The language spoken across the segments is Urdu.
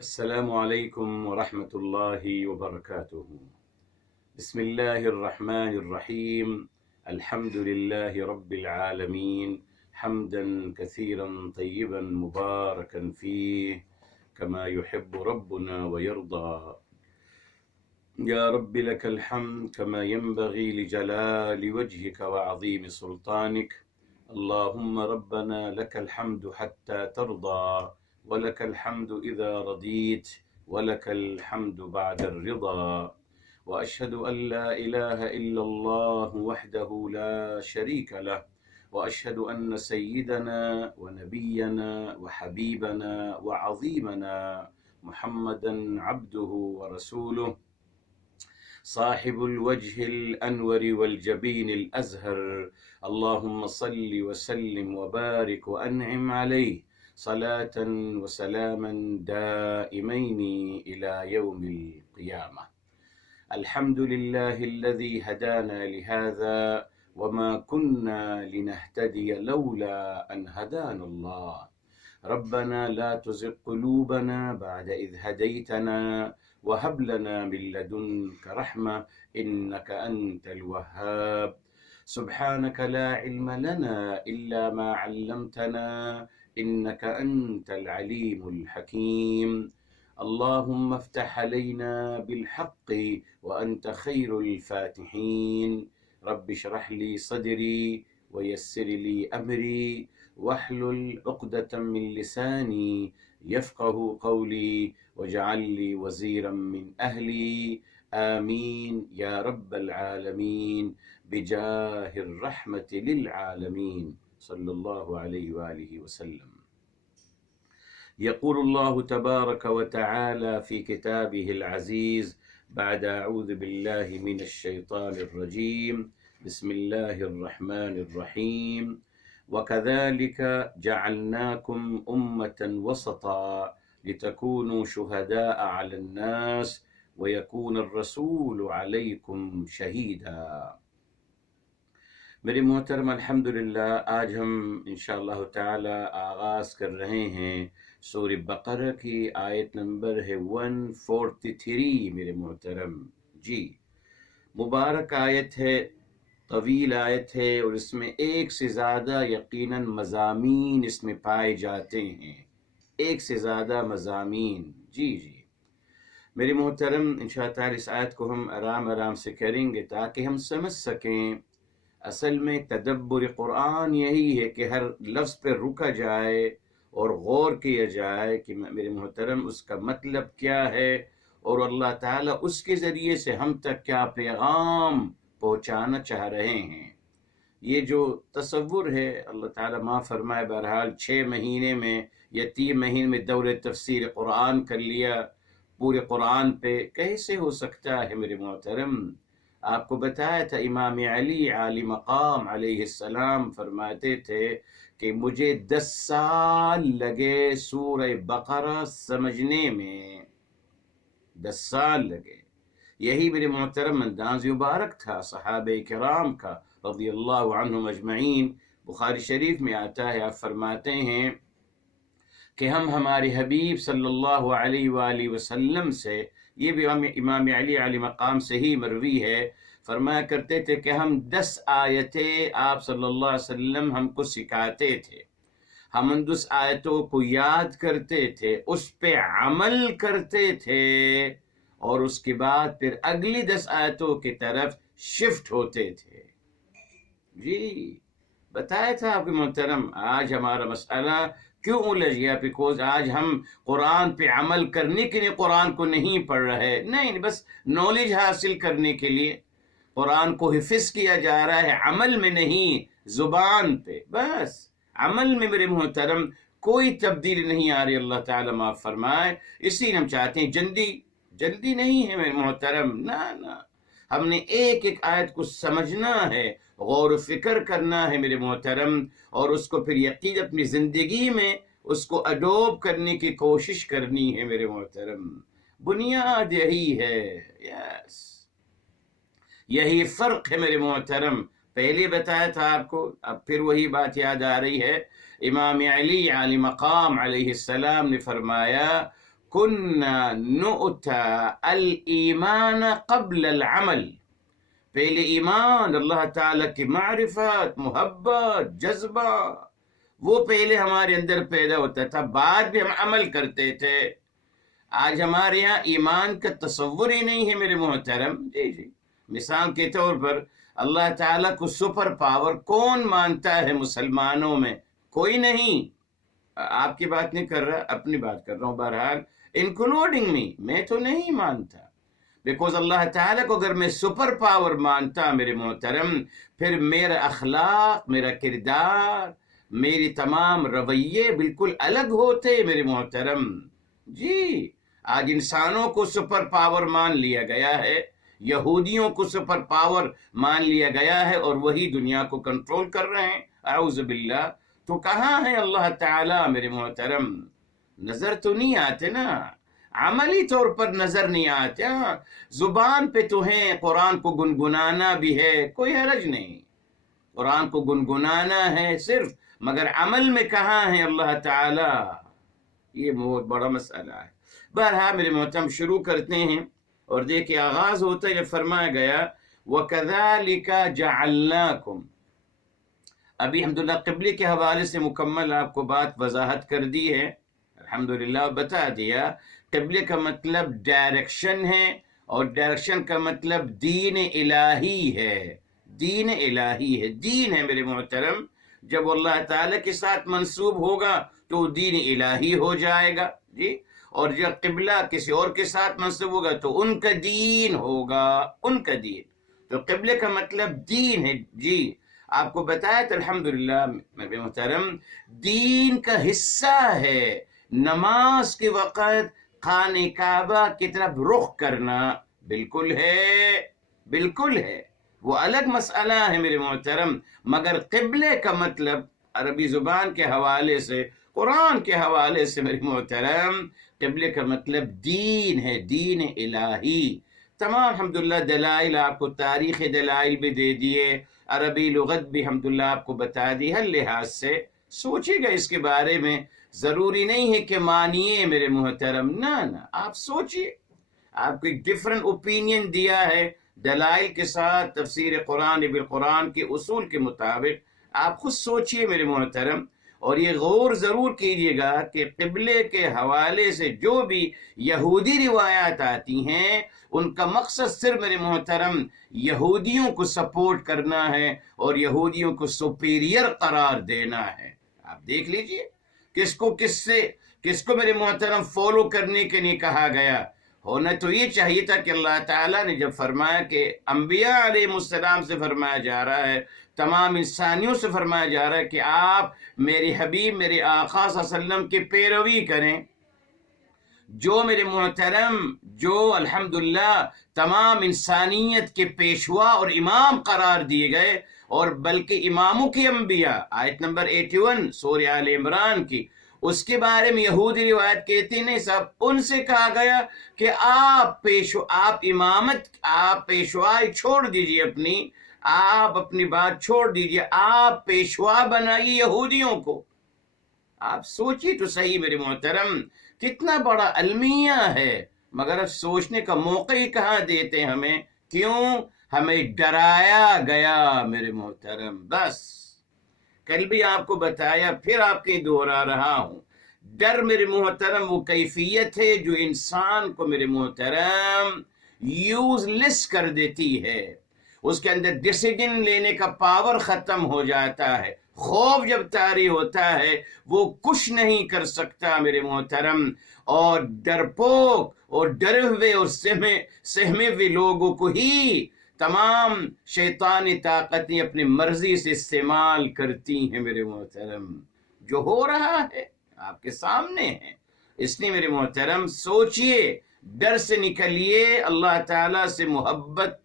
السلام عليكم ورحمة الله وبركاته. بسم الله الرحمن الرحيم. الحمد لله رب العالمين، حمدا كثيرا طيبا مباركا فيه كما يحب ربنا ويرضى. يا رب لك الحمد كما ينبغي لجلال وجهك وعظيم سلطانك. اللهم ربنا لك الحمد حتى ترضى، ولك الحمد إذا رضيت، ولك الحمد بعد الرضا. وأشهد أن لا إله إلا الله وحده لا شريك له، وأشهد أن سيدنا ونبينا وحبيبنا وعظيمنا محمدا عبده ورسوله، صاحب الوجه الأنور والجبين الأزهر. اللهم صل وسلم وبارك وأنعم عليه صلاة وسلاما دائمين إلى يوم القيامة. الحمد لله الذي هدانا لهذا، وما كنا لنهتدي لولا أن هدانا الله. ربنا لا تزغ قلوبنا بعد إذ هديتنا، وهب لنا من لدنك رحمة إنك أنت الوهاب. سبحانك لا علم لنا إلا ما علمتنا إنك أنت العليم الحكيم. اللهم افتح علينا بالحق وأنت خير الفاتحين. رب اشرح لي صدري ويسر لي أمري واحلل عقدة من لساني يفقه قولي، واجعل لي وزيرا من أهلي. آمين يا رب العالمين، بجاه الرحمة للعالمين صلى الله عليه وآله وسلم. يقول الله تبارك وتعالى في كتابه العزيز بعد أعوذ بالله من الشيطان الرجيم، بسم الله الرحمن الرحيم: وكذلك جعلناكم أمة وسطا لتكونوا شهداء على الناس ويكون الرسول عليكم شهيدا. میرے محترم، الحمدللہ آج ہم انشاءاللہ تعالی آغاز کر رہے ہیں سورہ بقرہ کی آیت نمبر ہے 143 میرے محترم جی۔ مبارک آیت ہے، طویل آیت ہے، اور اس میں ایک سے زیادہ یقیناً مضامین اس میں پائے جاتے ہیں، ایک سے زیادہ مضامین جی۔ میرے محترم، انشاءاللہ تعالی اس آیت کو ہم آرام سے کریں گے تاکہ ہم سمجھ سکیں۔ اصل میں تدبر قرآن یہی ہے کہ ہر لفظ پہ رکا جائے اور غور کیا جائے کہ میرے محترم اس کا مطلب کیا ہے، اور اللہ تعالیٰ اس کے ذریعے سے ہم تک کیا پیغام پہنچانا چاہ رہے ہیں۔ یہ جو تصور ہے، اللہ تعالیٰ معاف فرمائے، بہرحال 6 مہینے میں یا 3 مہینے میں دورہ تفسیر قرآن کر لیا پورے قرآن پہ، کیسے ہو سکتا ہے میرے محترم؟ آپ کو بتایا تھا امام علی عالی مقام علیہ السلام فرماتے تھے کہ مجھے 10 سال لگے سورہ بقرہ سمجھنے میں، 10 سال لگے۔ یہی میرے محترم انداز مبارک تھا صحابہ کرام کا رضی اللہ عنہم اجمعین۔ بخاری شریف میں آتا ہے، آپ فرماتے ہیں کہ ہم ہمارے حبیب صلی اللہ علیہ وآلہ وسلم سے، یہ بھی امام علی علی مقام سے ہی مروی ہے، فرمایا کرتے تھے کہ ہم 10 آیتیں آپ صلی اللہ علیہ وسلم ہم کو سکھاتے تھے، ہم ان 10 آیتوں کو یاد کرتے تھے، اس پہ عمل کرتے تھے، اور اس کے بعد پھر اگلی 10 آیتوں کی طرف شفٹ ہوتے تھے جی۔ بتایا تھا آپ کے محترم، آج ہمارا مسئلہ کیوں الجھ گیا؟ بیکوز آج ہم قرآن پہ عمل کرنے کے لیے قرآن کو نہیں پڑھ رہے، نہیں، بس نالج حاصل کرنے کے لیے قرآن کو حفظ کیا جا رہا ہے، عمل میں نہیں، زبان پہ بس۔ عمل میں میرے محترم کوئی تبدیلی نہیں آ رہی، اللہ تعالیٰ معاف فرمائے۔ اسی لیے ہم چاہتے ہیں جلدی نہیں ہے میرے محترم، نہ، ہم نے ایک ایک آیت کو سمجھنا ہے، غور و فکر کرنا ہے میرے محترم، اور اس کو پھر یقین اپنی زندگی میں اس کو اڈوپ کرنے کی کوشش کرنی ہے میرے محترم۔ بنیاد یہی ہے، یس، یہی فرق ہے میرے محترم۔ پہلے بتایا تھا آپ کو، اب پھر وہی بات یاد آ رہی ہے۔ امام علی علی مقام علیہ السلام نے فرمایا كنا نؤتى الایمان قبل العمل، پہلے ایمان، اللہ تعالیٰ کی معرفت، محبت، جذبہ، وہ پہلے ہمارے اندر پیدا ہوتا تھا، بعد بھی ہم عمل کرتے تھے۔ آج ہمارے یہاں ایمان کا تصور ہی نہیں ہے میرے محترم۔ جی مثال کے طور پر اللہ تعالیٰ کو سپر پاور کون مانتا ہے مسلمانوں میں؟ کوئی نہیں۔ آپ کی بات نہیں کر رہا، اپنی بات کر رہا ہوں، بہرحال انکلوڈنگ میں تو نہیں مانتا، بیکوز اللہ تعالیٰ کو اگر میں سپر پاور مانتا میرے محترم، پھر میرا اخلاق، میرا کردار، میری تمام رویے بالکل الگ ہوتے میرے محترم۔ جی آج انسانوں کو سپر پاور مان لیا گیا ہے، یہودیوں کو سپر پاور مان لیا گیا ہے، اور وہی دنیا کو کنٹرول کر رہے ہیں، اعوذ باللہ۔ تو کہاں ہے اللہ تعالیٰ میرے محترم؟ نظر تو نہیں آتے نا، عملی طور پر نظر نہیں آتے۔ زبان پہ تو ہیں، قرآن کو گنگنانا بھی ہے، کوئی حرج نہیں، قرآن کو گنگنانا ہے صرف، مگر عمل میں کہاں ہے اللہ تعالیٰ؟ یہ بہت بڑا مسئلہ ہے۔ بہرحال میرے محترم شروع کرتے ہیں، اور دیکھیں آغاز ہوتا ہے جب فرمایا گیا وَكَذَلِكَ جَعَلْنَاكُمْ۔ ابھی الحمدللہ قبلے کے حوالے سے مکمل آپ کو بات وضاحت کر دی ہے، الحمدللہ بتا دیا۔ قبلے کا مطلب ڈائریکشن ہے، اور ڈائریکشن کا مطلب دین الہی ہے، دین الہی ہے، دین ہے میرے محترم۔ جب اللہ تعالیٰ کے ساتھ منسوب ہوگا تو دین الہی ہو جائے گا، جی، اور جب قبلہ کسی اور کے ساتھ منسوب ہوگا تو ان کا دین ہوگا، ان کا دین۔ تو قبلے کا مطلب دین ہے۔ جی آپ کو بتایا تو الحمدللہ میرے محترم، دین کا حصہ ہے نماز کے وقت خانہ کعبہ کی طرف رخ کرنا، بالکل ہے، بالکل ہے، وہ الگ مسئلہ ہے میرے محترم۔ مگر قبلے کا مطلب عربی زبان کے حوالے سے، قرآن کے حوالے سے میرے محترم، قبلے کا مطلب دین ہے، دین الہی۔ تمام الحمدللہ دلائل آپ کو، تاریخ دلائل بھی دے دیے، عربی لغت بھی الحمدللہ آپ کو بتا دی، ہر لحاظ سے سوچیے گا اس کے بارے میں۔ ضروری نہیں ہے کہ مانیے میرے محترم، نہ آپ سوچیے۔ آپ کو ایک ڈیفرنٹ اوپینین دیا ہے دلائل کے ساتھ، تفسیر قرآن بالقرآن کے اصول کے مطابق، آپ خود سوچیے میرے محترم۔ اور یہ غور ضرور کیجیے گا کہ قبلے کے حوالے سے جو بھی یہودی روایات آتی ہیں، ان کا مقصد صرف میرے محترم یہودیوں کو سپورٹ کرنا ہے اور یہودیوں کو سپیریئر قرار دینا ہے۔ آپ دیکھ لیجئے کس کو میرے محترم فالو کرنے کے لیے کہا گیا۔ ہونا تو یہ چاہیے تھا کہ اللہ تعالیٰ نے جب فرمایا کہ انبیاء علیہ السلام سے فرمایا جا رہا ہے، تمام انسانیوں سے فرمایا جا رہا ہے کہ آپ میرے حبیب، میرے آقا صلی اللہ علیہ وسلم کی پیروی کریں، جو میرے محترم، جو الحمدللہ تمام انسانیت کے پیشوا اور امام قرار دیے گئے، اور بلکہ اماموں کی انبیاء، آیت نمبر 81 سورہ آل عمران کی، اس کے بارے میں یہودی روایت کہتی نہیں صاحب، ان سے کہا گیا کہ آپ امامت، آپ پیشوائی چھوڑ دیجئے، آپ اپنی بات چھوڑ دیجئے، آپ پیشوا بنائیے یہودیوں کو۔ آپ سوچیے تو صحیح میرے محترم، کتنا بڑا المیہ ہے، مگر اب سوچنے کا موقع ہی کہاں دیتے ہمیں؟ کیوں؟ ہمیں ڈرایا گیا میرے محترم۔ بس کل بھی آپ کو بتایا، پھر آپ کے دہرا رہا ہوں، ڈر میرے محترم وہ کیفیت ہے جو انسان کو میرے محترم یوز لیس کر دیتی ہے، اس کے اندر ڈیسیجن لینے کا پاور ختم ہو جاتا ہے۔ خوف جب طاری ہوتا ہے وہ کچھ نہیں کر سکتا میرے محترم، اور ڈرپوک اور ڈرے ہوئے اور سہمے ہوئے لوگوں کو ہی تمام شیطانی طاقتیں اپنی مرضی سے استعمال کرتی ہیں میرے محترم۔ جو ہو رہا ہے آپ کے سامنے ہے، اس لیے میرے محترم سوچئے، ڈر سے نکلیے، اللہ تعالیٰ سے محبت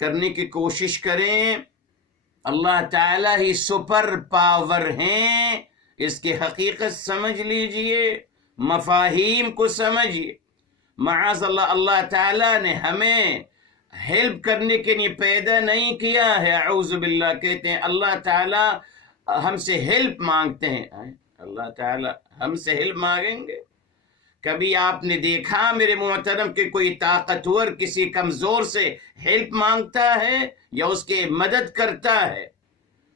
کرنے کی کوشش کریں۔ اللہ تعالیٰ ہی سپر پاور ہیں، اس کی حقیقت سمجھ لیجئے، مفاہیم کو سمجھیے۔ معاذ اللہ، اللہ تعالیٰ نے ہمیں ہیلپ کرنے کے لیے پیدا نہیں کیا ہے، اعوذ باللہ۔ کہتے ہیں اللہ تعالیٰ ہم سے ہیلپ مانگتے ہیں، اللہ تعالیٰ ہم سے ہیلپ مانگیں گے؟ کبھی آپ نے دیکھا میرے محترم کہ کوئی طاقتور کسی کمزور سے ہیلپ مانگتا ہے یا اس کے مدد کرتا ہے؟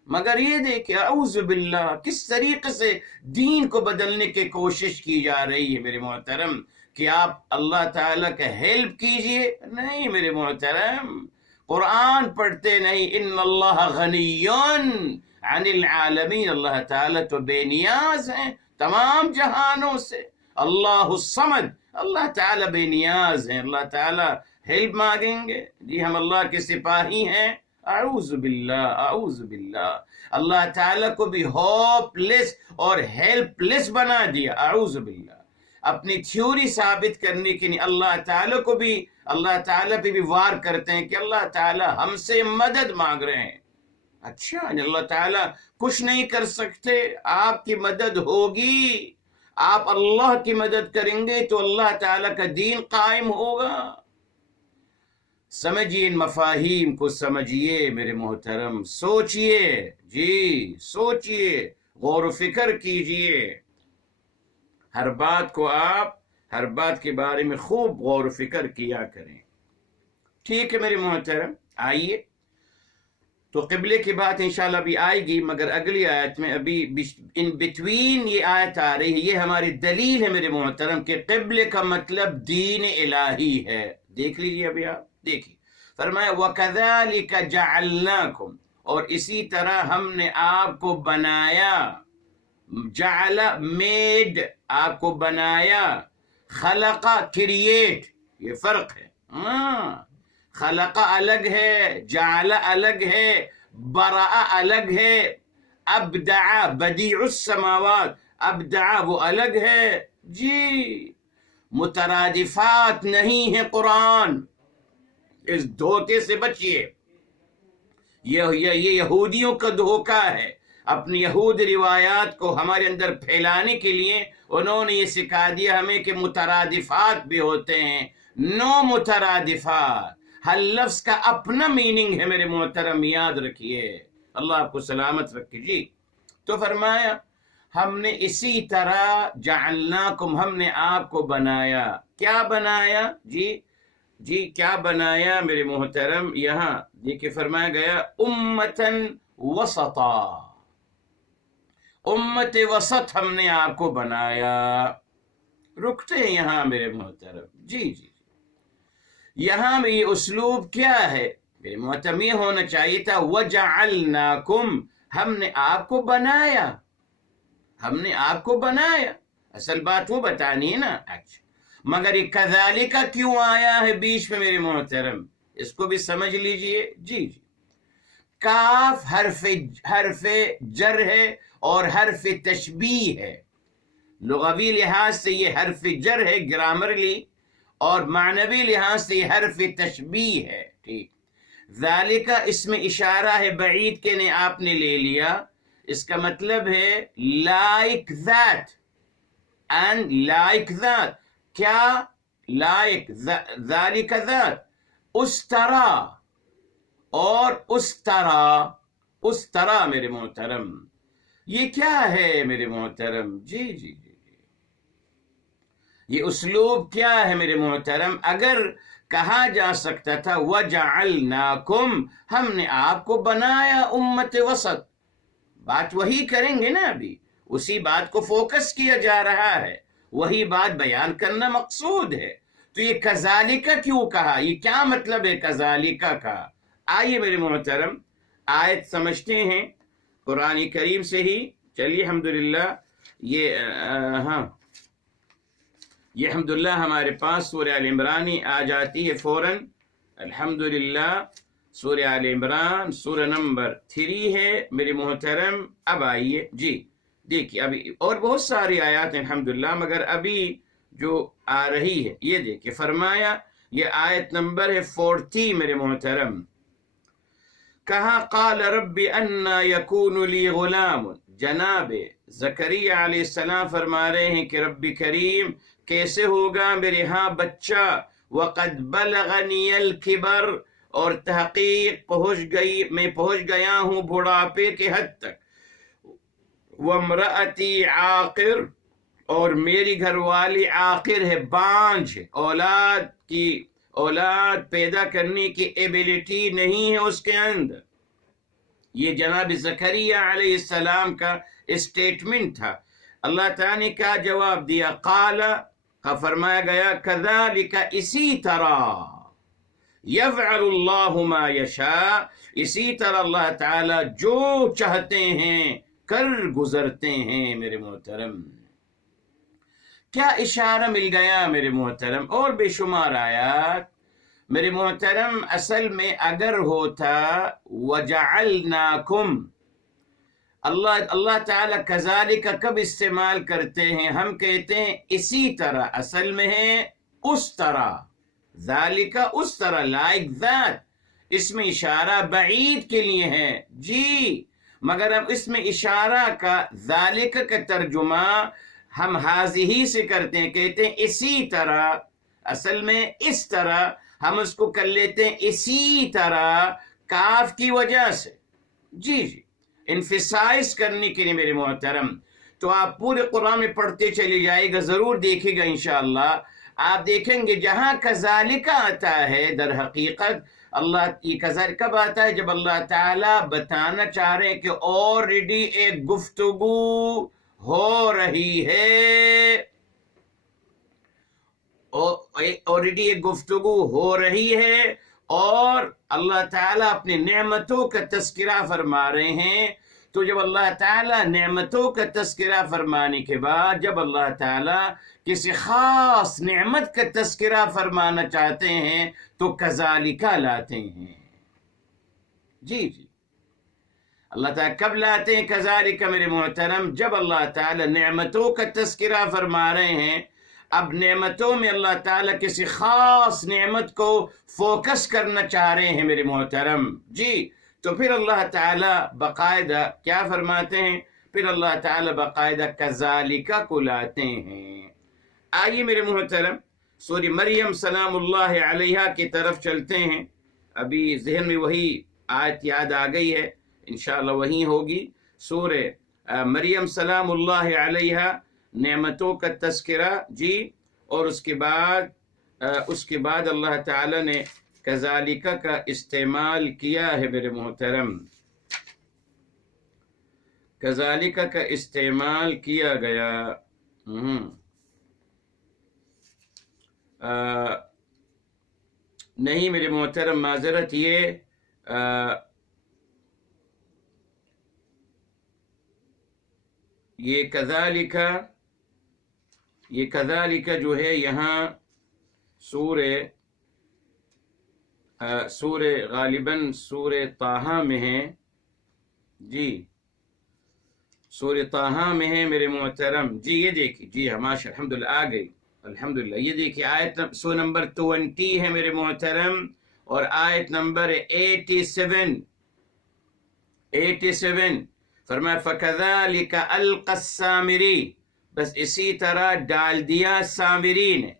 مگر یہ دیکھیں اعوذ باللہ کس طریقے سے دین کو بدلنے کی کوشش کی جا رہی ہے میرے محترم، کہ آپ اللہ تعالیٰ کا ہیلپ کیجئے۔ نہیں میرے محترم، قرآن پڑھتے نہیں، ان اللہ غنی عن العالمین، اللہ تعالیٰ تو بے نیاز ہیں تمام جہانوں سے۔ اللہ الصمد، اللہ تعالیٰ بے نیاز ہیں، اللہ تعالیٰ ہیلپ مانگیں گے؟ جی ہم اللہ کے سپاہی ہیں؟ اعوذ باللہ اعوذ باللہ، اللہ تعالیٰ کو بھی ہوپ لیس اور ہیلپ لیس بنا دیا، اعوذ باللہ۔ اپنی تھیوری ثابت کرنے کے لیے اللہ تعالیٰ کو بھی، اللہ تعالیٰ پہ بھی وار کرتے ہیں کہ اللہ تعالیٰ ہم سے مدد مانگ رہے ہیں۔ اچھا اللہ تعالیٰ کچھ نہیں کر سکتے؟ آپ کی مدد ہوگی، آپ اللہ کی مدد کریں گے تو اللہ تعالیٰ کا دین قائم ہوگا۔ سمجھیے ان مفاہیم کو، سمجھیے میرے محترم، سوچئے، جی سوچئے، غور و فکر کیجئے، ہر بات کو آپ ہر بات کے بارے میں خوب غور و فکر کیا کریں۔ ٹھیک ہے میرے محترم، آئیے تو قبلے کی بات انشاءاللہ بھی آئے گی، مگر اگلی آیت میں ابھی ان بٹوین یہ آیت آ رہی ہے، یہ ہماری دلیل ہے میرے محترم کہ قبلے کا مطلب دین الہی ہے۔ دیکھ لیجیے ابھی آپ دیکھیے، فرمایا وَكَذَلِكَ جَعَلْنَاكُمْ، اور اسی طرح ہم نے آپ کو بنایا، جعل میڈ، آپ کو بنایا، خلق کریٹ، یہ فرق ہے، خلق الگ ہے، جعل الگ ہے، برا الگ ہے، ابدع بدیع السماوات، ابدع وہ الگ ہے۔ جی مترادفات نہیں ہے قرآن، اس دھوکے سے بچیے، یہ یہودیوں کا دھوکہ ہے۔ اپنی یہود روایات کو ہمارے اندر پھیلانے کے لیے انہوں نے یہ سکھا دیا ہمیں کہ مترادفات بھی ہوتے ہیں، نو مترادفات، ہر لفظ کا اپنا میننگ ہے میرے محترم، یاد رکھیے، اللہ آپ کو سلامت رکھے۔ جی تو فرمایا ہم نے اسی طرح جعلناکم، ہم نے آپ کو بنایا، کیا بنایا؟ جی کیا بنایا میرے محترم؟ یہاں دیکھیں فرمایا گیا امتاً وسطا، امت وسط ہم نے آپ کو بنایا۔ رکتے ہیں یہاں میرے محترم، جی یہاں میں یہ اسلوب کیا ہے میرے محترم؟ یہ ہونا چاہیے تھا وَجَعَلْنَاكُمْ، ہم نے آپ کو بنایا، ہم نے آپ کو بنایا، اصل بات وہ بتانی ہے نا۔ اچھا مگر یہ کذالکا کیوں آیا ہے بیچ میں میرے محترم؟ اس کو بھی سمجھ لیجئے۔ جی کاف حرف جر ہے اور حرف تشبیہ ہے، لغوی لحاظ سے یہ حرف جر ہے گرامرلی، اور معنوی لحاظ سے یہ حرف تشبیہ ہے۔ ٹھیک، ذالکا اس میں اشارہ ہے بعید کے نے آپ نے لے لیا، اس کا مطلب ہے لائک ذات، and لائک ذات، کیا لائک، ذالک ذات، اس طرح اور اس طرح میرے محترم، یہ کیا ہے میرے محترم؟ جی یہ اسلوب کیا ہے میرے محترم؟ اگر کہا جا سکتا تھا وَجَعَلْنَاكُمْ، ہم نے آپ کو بنایا امت وسط، بات وہی کریں گے نا، ابھی اسی بات کو فوکس کیا جا رہا ہے، وہی بات بیان کرنا مقصود ہے۔ تو یہ کذالکا کیوں کہا؟ یہ کیا مطلب ہے کذالکا کا؟ آئیے میرے محترم آیت سمجھتے ہیں قرآن کریم سے ہی۔ چلیے الحمدللہ یہ الحمدللہ ہمارے پاس سورہ آل عمران آ جاتی ہے فوراً۔ الحمدللہ سورہ آل عمران سورہ نمبر 3 ہے میرے محترم۔ اب آئیے جی دیکھیے، ابھی اور بہت ساری آیات ہیں الحمدللہ، مگر ابھی جو آ رہی ہے یہ دیکھیے، فرمایا یہ آیت نمبر ہے 40 میرے محترم۔ کہا قال رب انا یکون لی غلام، جناب زکریا علیہ السلام فرما رہے ہیں کہ رب کریم کیسے ہوگا میرے ہاں بچہ، وقد بلغنی الکبر، اور تحقیق میں پہنچ گیا ہوں بڑھاپے کے حد تک، وامرأتی عاقر، اور میری گھر والی آخر ہے، بانجھ ہے، اولاد پیدا کرنے کی ایبیلٹی نہیں ہے اس کے اندر۔ یہ جناب زکریہ علیہ السلام کا اسٹیٹمنٹ تھا۔ اللہ تعالیٰ نے کیا جواب دیا؟ قال، کا فرمایا گیا کذالک، اسی طرح، یفعل اللہ ما یشاء، اسی طرح اللہ تعالیٰ جو چاہتے ہیں کر گزرتے ہیں۔ میرے محترم کیا اشارہ مل گیا میرے محترم، اور بے شمار آیات۔ میرے محترم اصل میں اگر ہوتا وَجَعَلْنَاكُمْ، اللہ تعالیٰ کذالک کب استعمال کرتے ہیں؟ ہم کہتے ہیں اسی طرح، اصل میں ہے اس طرح، ذالک اس طرح، لائک ذات، اس میں اشارہ بعید کے لیے ہے جی، مگر ہم اس میں اشارہ کا ذالک کا ترجمہ ہم حاضی سے کرتے ہیں، کہتے ہیں اسی طرح، اصل میں اس طرح، ہم اس کو کر لیتے ہیں اسی طرح کاف کی وجہ سے، جی انفسائز کرنے کے لیے میرے محترم۔ تو آپ پورے قرآن میں پڑھتے چلے جائے گا، ضرور دیکھے گا انشاءاللہ، آپ دیکھیں گے جہاں کذالک آتا ہے در حقیقت اللہ، یہ کذالک کب آتا ہے؟ جب اللہ تعالیٰ بتانا چاہ رہے ہیں کہ آلریڈی ایک گفتگو ہو رہی ہے، آلریڈی ایک گفتگو ہو رہی ہے، اور اللہ تعالیٰ اپنے نعمتوں کا تذکرہ فرما رہے ہیں۔ تو جب اللہ تعالیٰ نعمتوں کا تذکرہ فرمانے کے بعد، جب اللہ تعالیٰ کسی خاص نعمت کا تذکرہ فرمانا چاہتے ہیں تو کذالک لاتے ہیں، جی اللہ تعالیٰ کب لاتے ہیں کذالک میرے محترم؟ جب اللہ تعالیٰ نعمتوں کا تذکرہ فرما رہے ہیں، اب نعمتوں میں اللہ تعالیٰ کسی خاص نعمت کو فوکس کرنا چاہ رہے ہیں میرے محترم، جی تو پھر اللہ تعالیٰ باقاعدہ کیا فرماتے ہیں؟ پھر اللہ تعالیٰ باقاعدہ کذالک کو لاتے ہیں۔ آئیے میرے محترم سورہ مریم سلام اللہ علیہا کی طرف چلتے ہیں۔ ابھی ذہن میں وہی آیت یاد آ گئی ہے، انشاءاللہ وہی ہوگی۔ سورہ مریم سلام اللہ علیہا، نعمتوں کا تذکرہ، جی، اور اس کے بعد اللہ تعالیٰ نے کذالک کا استعمال کیا ہے میرے محترم، کذالک کا استعمال کیا گیا۔ نہیں میرے محترم، معذرت، یہ کذالک جو ہے یہاں سورہ غالباً سورہ طٰہٰ میں ہے، جی سورہ طٰہٰ میں ہے میرے محترم، جی یہ دیکھیے، جی ماشاء الحمدللہ آ گئی، الحمدللہ، یہ دیکھیے آیت سورہ نمبر 20 ہے میرے محترم، اور آیت نمبر 87 فرمایا فَكَذَلِكَ أَلْقَى السَّامِرِي، بس اسی طرح ڈال دیا سامری نے۔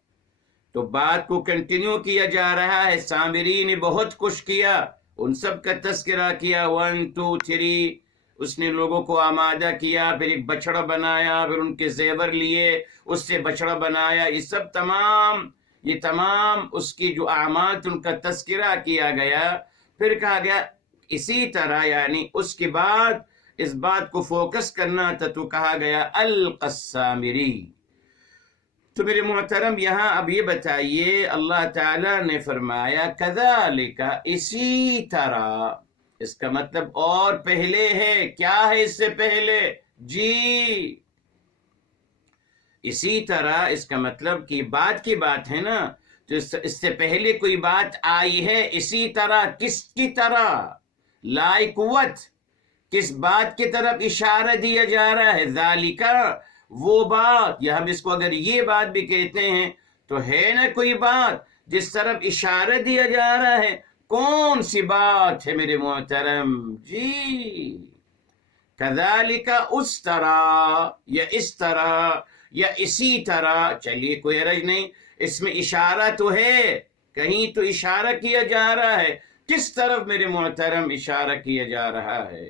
تو بات کو کنٹینیو کیا جا رہا ہے، سامری نے بہت کچھ کیا، ان سب کا تذکرہ کیا، 1 2 3، اس نے لوگوں کو آمادہ کیا، پھر ایک بچڑا بنایا، پھر ان کے زیور لیے، اس سے بچڑا بنایا، یہ تمام اس کی جو اعمال ان کا تذکرہ کیا گیا۔ پھر کہا گیا اسی طرح، یعنی اس کے بعد اس بات کو فوکس کرنا تھا، تو کہا گیا القى السامری۔ تو میرے محترم یہاں اب یہ بتائیے، اللہ تعالیٰ نے فرمایا کذالک، اسی طرح، اس کا مطلب اور پہلے ہے، کیا ہے اس سے پہلے؟ جی اسی طرح، اس کا مطلب کہ بات کی بات ہے نا، تو اس سے پہلے کوئی بات آئی ہے، اسی طرح، کس کی طرح؟ لائک وٹ، کس بات کی طرف اشارہ دیا جا رہا ہے؟ ذالک، وہ بات، یا ہم اس کو اگر یہ بات بھی کہتے ہیں تو ہے نا کوئی بات جس طرف اشارہ دیا جا رہا ہے، کون سی بات ہے میرے محترم؟ جی کذالک، اس طرح یا اس طرح یا اسی طرح، چلیے کوئی حرج نہیں، اس میں اشارہ تو ہے، کہیں تو اشارہ کیا جا رہا ہے، کس طرف میرے محترم اشارہ کیا جا رہا ہے؟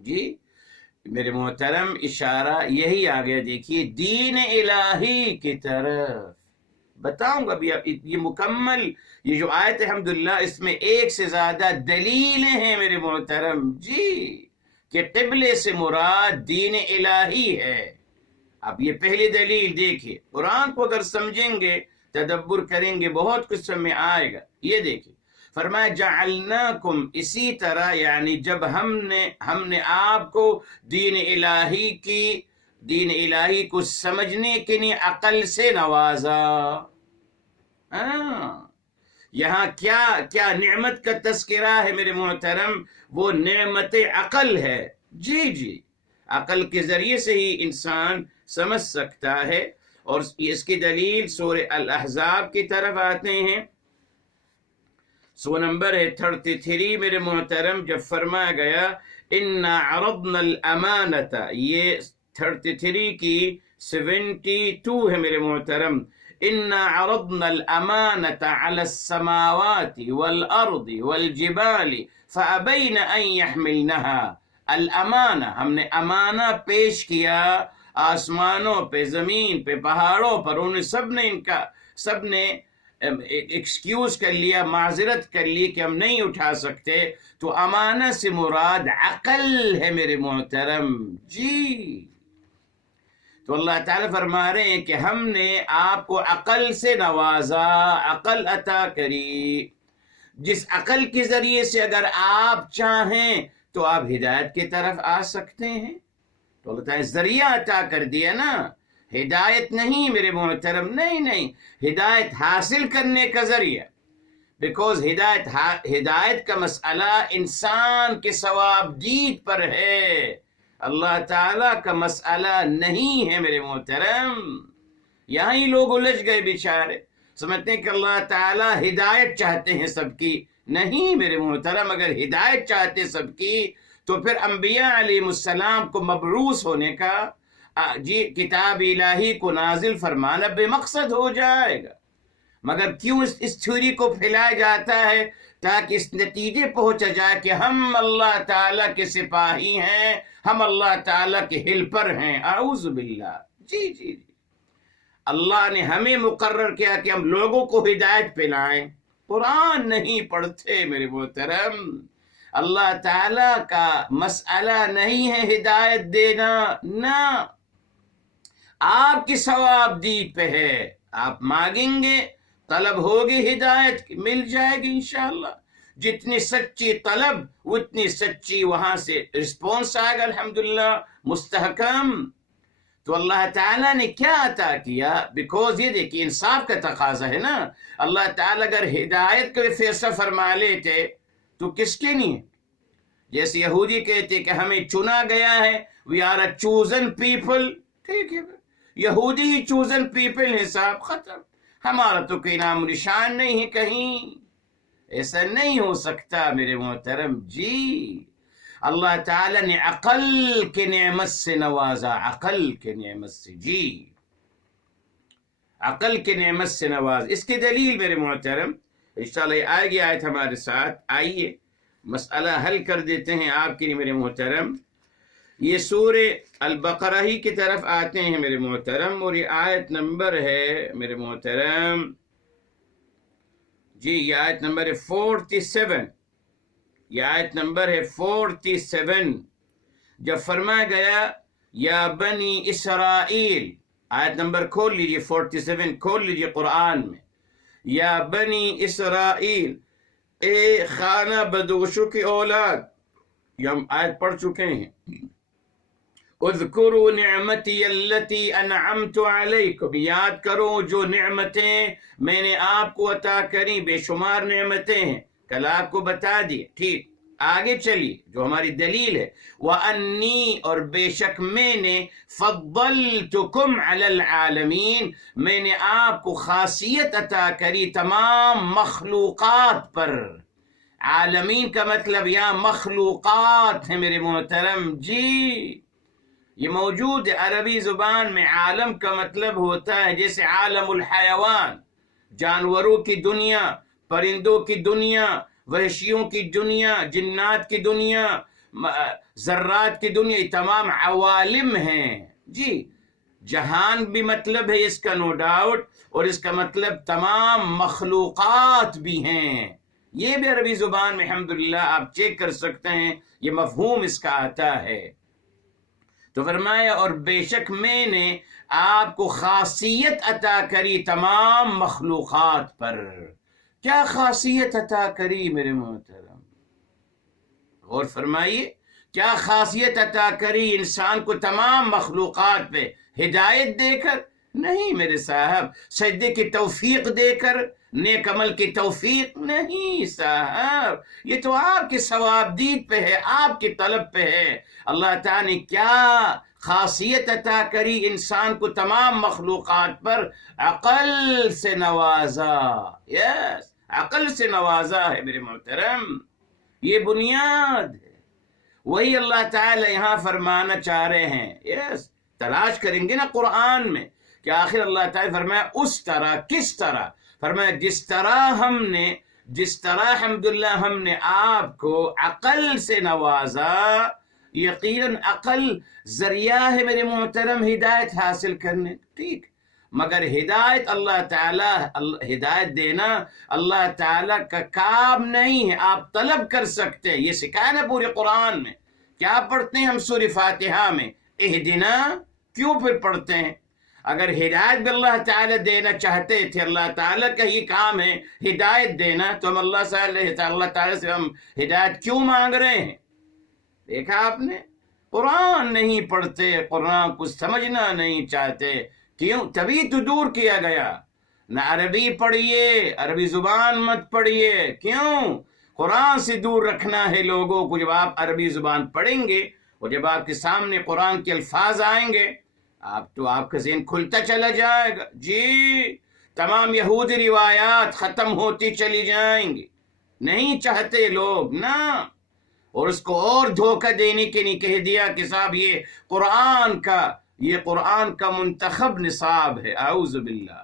جی میرے محترم اشارہ یہی آ گیا، دیکھیے دین الہی کی طرف۔ بتاؤں گا ابھی یہ مکمل، یہ جو آیت الحمدللہ اس میں ایک سے زیادہ دلیلیں ہیں میرے محترم جی، کہ قبلے سے مراد دین الہی ہے۔ اب یہ پہلی دلیل دیکھیے، قرآن کو اگر سمجھیں گے، تدبر کریں گے، بہت کچھ سمجھ آئے گا۔ یہ دیکھیے فرمایا جعلناکم، اسی طرح یعنی جب ہم نے آپ کو دین الہی کو سمجھنے کے لیے عقل سے نوازا۔ یہاں کیا نعمت کا تذکرہ ہے میرے محترم؟ وہ نعمت عقل ہے۔ جی عقل کے ذریعے سے ہی انسان سمجھ سکتا ہے، اور اس کی دلیل سورہ الاحزاب کی طرف آتے ہیں، سو نمبر ہے 33 میرے محترم، جب فرمایا گیا اِنَّا عَرَضْنَا الْأَمَانَةَ، یہ 33 کی 72 ہے میرے محترم، اِنَّا عَرَضْنَا الْأَمَانَةَ عَلَى السَّمَاوَاتِ وَالْأَرْضِ وَالْجِبَالِ فَأَبَيْنَ أَن يَحْمِلْنَهَا، الامانہ، ہم نے امانہ پیش کیا آسمانوں پہ، زمین پہ، پہاڑوں پر، انہوں سب نے ایکسکیوز کر لیا، معذرت کر لی کہ ہم نہیں اٹھا سکتے۔ تو امانہ سے مراد عقل ہے میرے محترم جی۔ تو اللہ تعالیٰ فرما رہے ہیں کہ ہم نے آپ کو عقل سے نوازا، عقل عطا کری، جس عقل کے ذریعے سے اگر آپ چاہیں تو آپ ہدایت کی طرف آ سکتے ہیں۔ تو اللہ تعالیٰ ذریعہ عطا کر دیا نا، ہدایت نہیں میرے محترم، نہیں، ہدایت حاصل کرنے کا ذریعہ، بیکوز ہدایت کا مسئلہ انسان کے ثواب دید پر ہے، اللہ تعالیٰ کا مسئلہ نہیں ہے میرے محترم۔ یہاں ہی لوگ الجھ گئے بیچارے، سمجھتے ہیں کہ اللہ تعالیٰ ہدایت چاہتے ہیں سب کی۔ نہیں میرے محترم، اگر ہدایت چاہتے سب کی تو پھر انبیاء علیہ السلام کو مبعوث ہونے کا، کتاب الہی کو نازل فرمانا بے مقصد ہو جائے گا۔ مگر کیوں اس تھیوری کو پھیلایا جاتا ہے؟ تاکہ اس نتیجے پہنچا جائے کہ ہم اللہ تعالیٰ کے سپاہی ہیں، ہم اللہ تعالیٰ کے ہیلپر ہیں۔ اعوذ باللہ۔ جی اللہ نے ہمیں مقرر کیا کہ ہم لوگوں کو ہدایت پلائیں، قرآن نہیں پڑھتے میرے محترم۔ اللہ تعالیٰ کا مسئلہ نہیں ہے ہدایت دینا، نہ، آپ کی ثواب دید پہ ہے۔ آپ مانگیں گے، طلب ہوگی، ہدایت مل جائے گی انشاءاللہ۔ جتنی سچی طلب اتنی سچی وہاں سے رسپونس آئے گا، الحمدللہ مستحکم۔ تو اللہ تعالیٰ نے کیا عطا کیا؟ بیکوز یہ دیکھیے انصاف کا تقاضا ہے نا۔ اللہ تعالیٰ اگر ہدایت کا فیصلہ فرما لیتے تو کس کے لیے؟ جیسے یہودی کہتے کہ ہمیں چنا گیا ہے، we are a chosen people, ٹھیک ہے، یہودی ہی چوزن پیپل ہے صاحب، ختم، ہمارا تو کوئی نام نشان نہیں ہے کہیں۔ ایسا نہیں ہو سکتا میرے محترم جی۔ اللہ تعالیٰ نے عقل کے نعمت سے نوازا، عقل کے نعمت سے، جی عقل کے نعمت سے نواز۔ اس کی دلیل میرے محترم انشاءاللہ یہ آئے گی آیت ہمارے ساتھ، آئیے مسئلہ حل کر دیتے ہیں آپ کے لیے میرے محترم۔ یہ سورہ البقرہ ہی کی طرف آتے ہیں میرے محترم، اور یہ آیت نمبر ہے میرے محترم جی، یہ آیت نمبر ہے 47، یہ آیت نمبر ہے 47۔ جب فرمایا گیا یا بنی اسرائیل، آیت نمبر کھول لیجئے 47، کھول لیجئے قرآن میں، یا بنی اسرائیل، اے خانہ بدوشوں کی اولاد، یہ ہم آیت پڑھ چکے ہیں، اذکروا نعمتی التی انعمت علیکم، یاد کرو جو نعمتیں میں نے آپ کو عطا کری، بے شمار نعمتیں ہیں، کل آپ کو بتا دی، ٹھیک، آگے چلیے جو ہماری دلیل ہے، وَأَنِّي، اور بے شک میں نے، فَضَّلْتُكُمْ عَلَى الْعَالَمِينَ، میں نے آپ کو خاصیت عطا کری تمام مخلوقات پر۔ عالمین کا مطلب یہاں مخلوقات ہیں میرے محترم جی، یہ موجود ہے عربی زبان میں۔ عالم کا مطلب ہوتا ہے جیسے عالم الحیوان، جانوروں کی دنیا، پرندوں کی دنیا، وحشیوں کی دنیا، جنات کی دنیا، ذرات کی دنیا، یہ تمام عوالم ہیں جی. جہان بھی مطلب ہے اس کا نو ڈاؤٹ، اور اس کا مطلب تمام مخلوقات بھی ہیں. یہ بھی عربی زبان میں الحمدللہ آپ چیک کر سکتے ہیں، یہ مفہوم اس کا آتا ہے. تو فرمایا اور بے شک میں نے آپ کو خاصیت عطا کری تمام مخلوقات پر. کیا خاصیت عطا کری میرے محترم؟ غور فرمائیے، کیا خاصیت عطا کری انسان کو تمام مخلوقات پہ؟ ہدایت دے کر نہیں میرے صاحب، سجدے کی توفیق دے کر، نیک عمل کی توفیق نہیں صاحب، یہ تو آپ کی ثواب دید پہ ہے، آپ کی طلب پہ ہے. اللہ تعالیٰ نے کیا خاصیت عطا کری انسان کو تمام مخلوقات پر؟ عقل سے نوازا. یس، عقل سے نوازا ہے میرے محترم. یہ بنیاد ہے. وہی اللہ تعالی یہاں فرمانا چاہ رہے ہیں. یس، تلاش کریں گے نا قرآن میں کہ آخر اللہ تعالی فرمایا اس طرح. کس طرح؟ فرمایا جس طرح الحمدللہ ہم نے آپ کو عقل سے نوازا. یقیناً عقل ذریعہ ہے میرے محترم ہدایت حاصل کرنے، ٹھیک، مگر ہدایت اللہ تعالی، ہدایت دینا اللہ تعالی کا کام نہیں ہے. آپ طلب کر سکتے ہیں، یہ سکھایا نا پورے قرآن میں. کیا پڑھتے ہیں ہم سورہ فاتحہ میں؟ اہدنا. کیوں پھر پڑھتے ہیں؟ اگر ہدایت بھی اللہ تعالی دینا چاہتے تھے، اللہ تعالی کا یہ کام ہے ہدایت دینا، تو ہم اللہ تعالی سے ہم ہدایت کیوں مانگ رہے ہیں؟ دیکھا آپ نے، قرآن نہیں پڑھتے، قرآن کو سمجھنا نہیں چاہتے. کیوں؟ تبھی تو دور کیا گیا. نہ عربی پڑھیے، عربی زبان مت پڑھیے. کیوں؟ قرآن سے دور رکھنا ہے لوگوں کو. جب آپ عربی زبان پڑھیں گے اور جب آپ کے سامنے قرآن کے الفاظ آئیں گے، آپ کا ذہن کھلتا چلا جائے گا. جی، تمام یہودی روایات ختم ہوتی چلی جائیں گی. نہیں چاہتے لوگ نا. اور اس کو اور دھوکہ دینے کے لیے کہہ دیا کہ صاحب یہ قرآن کا منتخب نصاب ہے. اعوذ باللہ،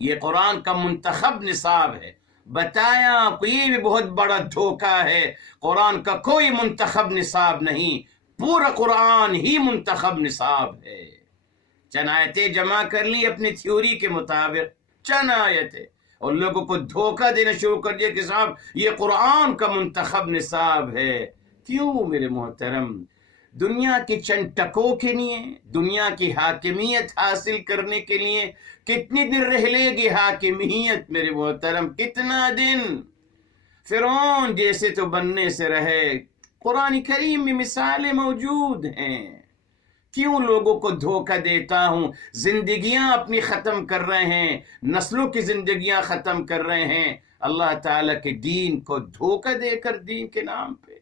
یہ قرآن کا منتخب نصاب ہے. بتایا آپ کو یہ بھی بہت بڑا دھوکہ ہے. قرآن کا کوئی منتخب نصاب نہیں، پورا قرآن ہی منتخب نصاب ہے. چند آیتیں جمع کر لی اپنی تھیوری کے مطابق، چند آیتیں، اور لوگوں کو دھوکہ دینا شروع کر دیا کہ صاحب یہ قرآن کا منتخب نصاب ہے. کیوں میرے محترم؟ دنیا کے چند ٹکوں کے لیے، دنیا کی حاکمیت حاصل کرنے کے لیے کتنی دن رہ لے گی حاکمیت میرے محترم؟ کتنا دن؟ فرعون جیسے تو بننے سے رہے. قرآن کریم میں مثالیں موجود ہیں. کیوں لوگوں کو دھوکہ دیتا ہوں؟ زندگیاں اپنی ختم کر رہے ہیں، نسلوں کی زندگیاں ختم کر رہے ہیں اللہ تعالیٰ کے دین کو دھوکہ دے کر. دین کے نام پہ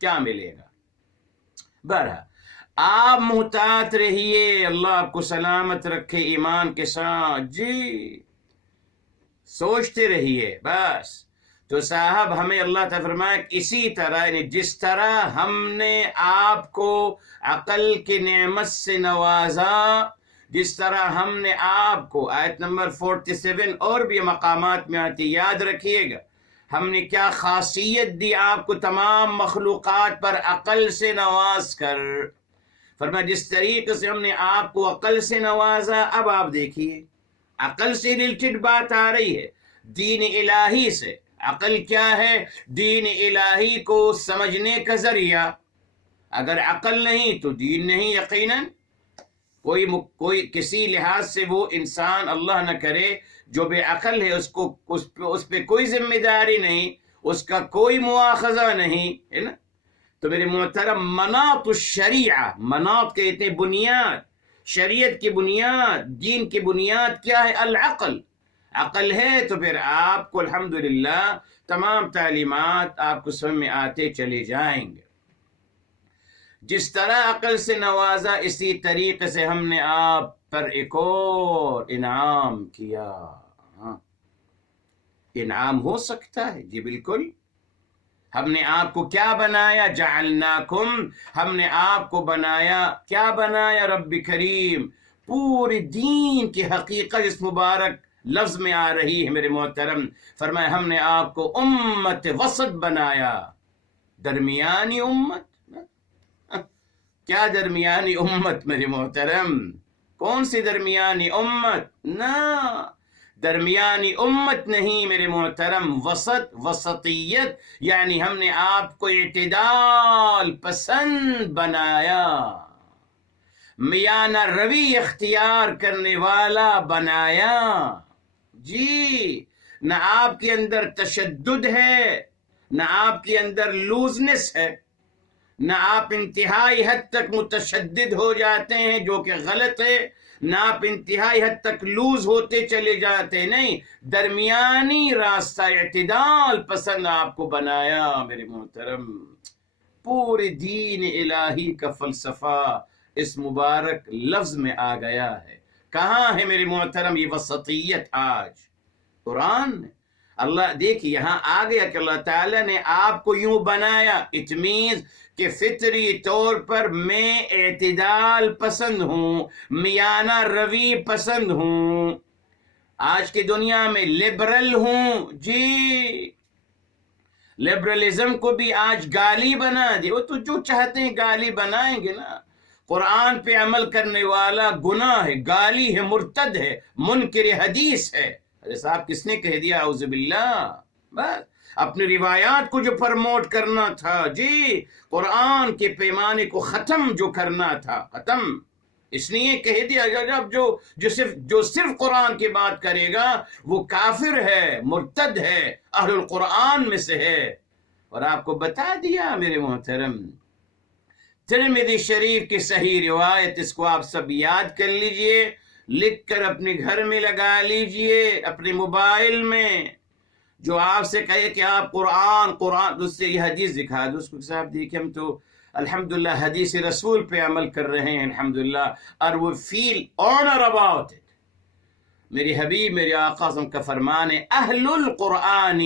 کیا ملے گا؟ بہرحال آپ محتاط رہیے، اللہ آپ کو سلامت رکھے ایمان کے ساتھ. جی، سوچتے رہیے بس. تو صاحب ہمیں اللہ تعالیٰ فرمایا اسی طرح، یعنی جس طرح ہم نے آپ کو عقل کی نعمت سے نوازا، جس طرح ہم نے آپ کو، آیت نمبر 47 اور بھی مقامات میں آتی، یاد رکھیے گا ہم نے کیا خاصیت دی آپ کو تمام مخلوقات پر عقل سے نواز کر. فرمایا جس طریقے سے ہم نے آپ کو عقل سے نوازا. اب آپ دیکھیے عقل سے ریلیٹڈ بات آ رہی ہے دین الہی سے. عقل کیا ہے؟ دین الہی کو سمجھنے کا ذریعہ. اگر عقل نہیں تو دین نہیں. یقیناً کوئی کسی لحاظ سے وہ انسان، اللہ نہ کرے، جو بے عقل ہے اس پہ کوئی ذمہ داری نہیں، اس کا کوئی مواخذہ نہیں ہے نا. تو میرے محترم، مناط الشریعہ، مناط کہتے ہیں بنیاد، شریعت کی بنیاد، دین کی بنیاد کیا ہے؟ العقل. عقل ہے تو پھر آپ کو الحمدللہ تمام تعلیمات آپ کو سمجھ میں آتے چلے جائیں گے. جس طرح عقل سے نوازا، اسی طریقے سے ہم نے آپ پر ایک اور انعام کیا. انعام ہو سکتا ہے؟ جی بالکل. ہم نے آپ کو کیا بنایا؟ جعلناکم، ہم نے آپ کو بنایا. کیا بنایا رب کریم؟ پورے دین کی حقیقت اس مبارک لفظ میں آ رہی ہے میرے محترم. فرمایا ہم نے آپ کو امت وسط بنایا. درمیانی امت؟ کیا درمیانی امت میرے محترم؟ کون سی درمیانی امت؟ نہ، درمیانی امت نہیں میرے محترم، وسط، وسطیت، یعنی ہم نے آپ کو اعتدال پسند بنایا، میانہ روی اختیار کرنے والا بنایا۔ جی، نہ آپ کے اندر تشدد ہے، نہ آپ کے اندر لوزنس ہے، نہ آپ انتہائی حد تک متشدد ہو جاتے ہیں جو کہ غلط ہے، نہ آپ انتہائی حد تک لوز ہوتے چلے جاتے، نہیں، درمیانی راستہ، اعتدال پسند آپ کو بنایا میرے محترم۔ پورے دین الہی کا فلسفہ اس مبارک لفظ میں آ گیا ہے۔ کہاں ہے میرے محترم یہ وسطیت آج؟ قرآن میں اللہ دیکھیے یہاں آ گیا کہ اللہ تعالیٰ نے آپ کو یوں بنایا، اٹ مینز کہ فطری طور پر میں اعتدال پسند ہوں، میانہ روی پسند ہوں۔ آج کی دنیا میں لبرل ہوں، جی، لبرلزم کو بھی آج گالی بنا دی، وہ تو جو چاہتے ہیں گالی بنائیں گے نا۔ قرآن پہ عمل کرنے والا گناہ ہے، گالی ہے، مرتد ہے، منکر حدیث ہے۔ ارے صاحب کس نے کہہ دیا اعوذ باللہ؟ بس اپنی روایات کو جو پرموٹ کرنا تھا، جی، قرآن کے پیمانے کو ختم جو کرنا تھا، ختم، اس لیے کہہ دیا جب جو صرف قرآن کی بات کرے گا وہ کافر ہے، مرتد ہے، اہل القرآن میں سے ہے۔ اور آپ کو بتا دیا میرے محترم، ترمذی شریف کی صحیح روایت، اس کو آپ سب یاد کر لیجئے، لکھ کر اپنے گھر میں لگا لیجئے، اپنے موبائل میں، جو آپ سے کہے کہ آپ قرآن اس سے یہ حدیث دکھا دو، اس کو صاحب دیکھیں ہم تو الحمدللہ حدیث رسول پہ عمل کر رہے ہیں الحمدللہ، اور وہ فیل آنر اباؤٹ اٹ۔ میری حبیب، میرے آقا صلی کا فرمان ہے، اہل القرآن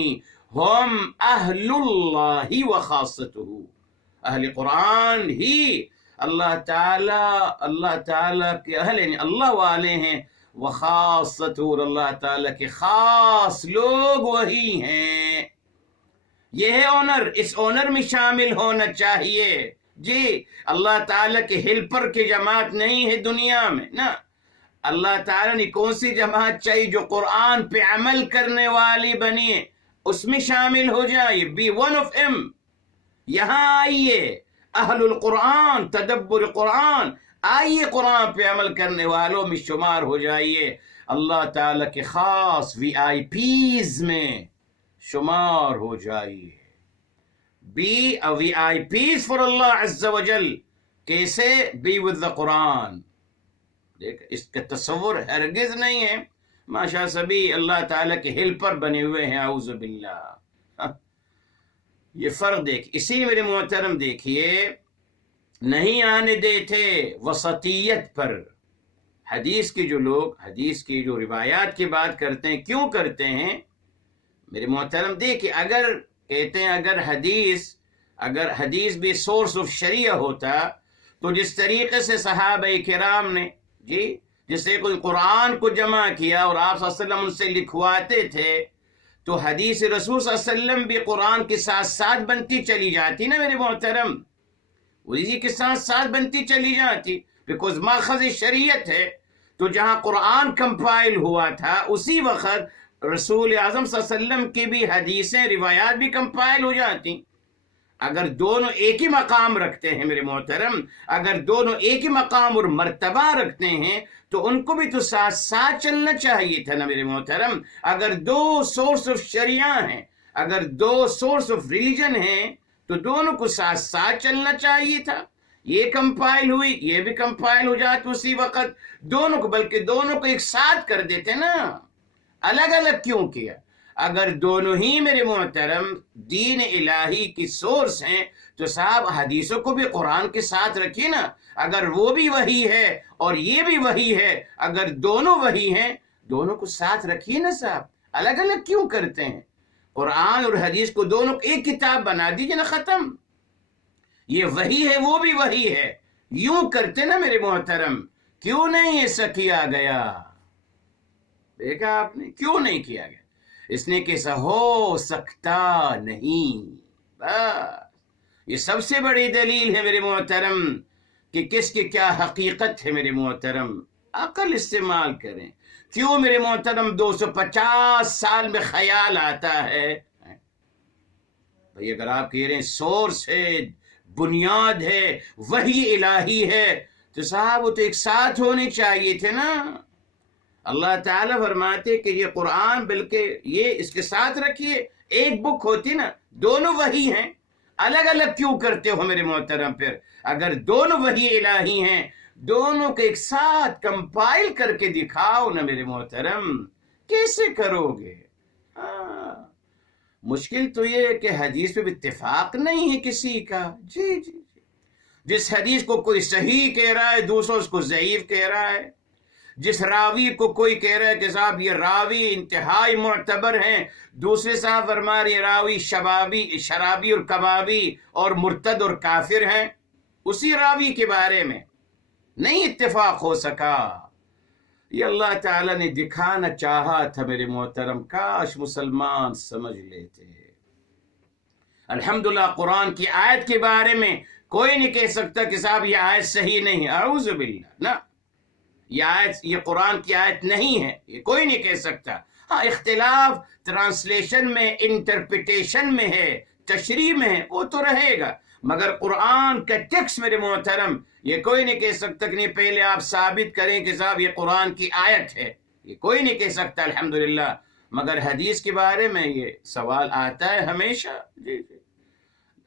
ہم اہل اللہ و خاصتہ، اہل قرآن ہی اللہ تعالیٰ کے اہل، یعنی اللہ والے ہیں، وخاصتہ، اور اللہ تعالیٰ کے خاص لوگ وہی ہیں۔ یہ ہے آنر، اس آنر میں شامل ہونا چاہیے۔ جی، اللہ تعالیٰ کے ہیلپر کی جماعت نہیں ہے دنیا میں، نا، اللہ تعالیٰ نے کون سی جماعت چاہیے؟ جو قرآن پہ عمل کرنے والی بنی ہے، اس میں شامل ہو جائیے، بی ون آف ایم۔ یہاں آئیے، اہل القرآن، تدبر قرآن، آئیے قرآن پہ عمل کرنے والوں میں شمار ہو جائیے، اللہ تعالیٰ کے خاص وی آئی پیز میں شمار ہو جائیے۔ Be a VIPs for اللہ عز و جل۔ کیسے؟ بی ود دا قرآن۔ دیکھ، اس کا تصور ہرگز نہیں ہے، ماشاء سبھی اللہ تعالیٰ کے ہیلپر بنے ہوئے ہیں، اعوذ باللہ۔ یہ فرق دیکھ، اسی لیے میرے محترم دیکھیے، نہیں آنے دیتے وسطیت پر۔ حدیث کے جو لوگ حدیث کی جو روایات کی بات کرتے ہیں، کیوں کرتے ہیں میرے محترم؟ دیکھیے، اگر کہتے ہیں اگر حدیث بھی سورس آف شریعہ ہوتا تو جس طریقے سے صحابہ کرام نے، جی، جس سے کوئی قرآن کو جمع کیا اور آپ صلی اللہ علیہ وسلم ان سے لکھواتے تھے، تو حدیث رسول صلی اللہ علیہ وسلم بھی قرآن کے ساتھ ساتھ بنتی چلی جاتی نا میرے محترم، اسی کے ساتھ ساتھ بنتی چلی جاتی، بیکوز ماخذ شریعت ہے۔ تو جہاں قرآن کمپائل ہوا تھا اسی وقت رسول اعظم صلی اللہ علیہ وسلم کی بھی حدیثیں، روایات بھی کمپائل ہو جاتی۔ اگر دونوں ایک ہی مقام رکھتے ہیں میرے محترم، اگر دونوں ایک ہی مقام اور مرتبہ رکھتے ہیں تو ان کو بھی تو ساتھ ساتھ چلنا چاہیے تھا نا میرے محترم۔ اگر دو سورس آف شریعہ ہیں، اگر دو سورس آف ریلیجن ہیں تو دونوں کو ساتھ ساتھ چلنا چاہیے تھا۔ یہ کمپائل ہوئی، یہ بھی کمپائل ہو جاتی اسی وقت، دونوں کو، بلکہ دونوں کو ایک ساتھ کر دیتے نا، الگ الگ کیوں کیا؟ اگر دونوں ہی میرے محترم دین الہی کی سورس ہیں تو صاحب حدیثوں کو بھی قرآن کے ساتھ رکھیے نا۔ اگر وہ بھی وہی ہے اور یہ بھی وہی ہے، اگر دونوں وہی ہیں، دونوں کو ساتھ رکھیے نا صاحب، الگ الگ کیوں کرتے ہیں؟ قرآن اور حدیث کو دونوں کو ایک کتاب بنا دیجیے نا، ختم۔ یہ وہی ہے، وہ بھی وہی ہے، یوں کرتے نا میرے محترم۔ کیوں نہیں ایسا کیا گیا؟ دیکھا آپ نے کیوں نہیں کیا گیا؟ اس نے کیسا ہو سکتا نہیں، بس یہ سب سے بڑی دلیل ہے میرے محترم کہ کس کی کیا حقیقت ہے میرے محترم. عقل استعمال کریں. کیوں میرے محترم 250 سال میں خیال آتا ہے؟ بھئی اگر آپ کہہ رہے ہیں سورس ہے، بنیاد ہے، وحی الہی ہے، تو صاحب وہ تو ایک ساتھ ہونے چاہیے تھے نا. اللہ تعالیٰ فرماتے کہ یہ قرآن بلکہ یہ اس کے ساتھ رکھیے، ایک بک ہوتی نا، دونوں وحی ہیں، الگ الگ کیوں کرتے ہو میرے محترم؟ پھر اگر دونوں وحی الہی ہیں، دونوں کو ایک ساتھ کمپائل کر کے دکھاؤ نا میرے محترم. کیسے کرو گے؟ مشکل تو یہ ہے کہ حدیث پہ اتفاق نہیں ہے کسی کا. جی جی جی، جس حدیث کو کوئی صحیح کہہ رہا ہے دوسرا اس کو ضعیف کہہ رہا ہے. جس راوی کو کوئی کہہ رہا ہے کہ صاحب یہ راوی انتہائی معتبر ہیں، دوسرے صاحب فرما رہے راوی شرابی اور کبابی اور مرتد اور کافر ہیں. اسی راوی کے بارے میں نہیں اتفاق ہو سکا. یہ اللہ تعالیٰ نے دکھانا چاہا تھا میرے محترم، کاش مسلمان سمجھ لیتے. الحمدللہ قرآن کی آیت کے بارے میں کوئی نہیں کہہ سکتا کہ صاحب یہ آیت صحیح نہیں. اعوذ باللہ، نہ، یہ قرآن کی آیت نہیں ہے، یہ کوئی نہیں کہہ سکتا. ہاں اختلاف ٹرانسلیشن میں، انٹرپریٹیشن میں ہے، تشریح میں ہے، وہ تو رہے گا، مگر قرآن کا ٹیکسٹ میرے محترم یہ کوئی نہیں کہہ سکتا کہ نہیں پہلے آپ ثابت کریں کہ صاحب یہ قرآن کی آیت ہے. یہ کوئی نہیں کہہ سکتا الحمدللہ. مگر حدیث کے بارے میں یہ سوال آتا ہے ہمیشہ. جی جی،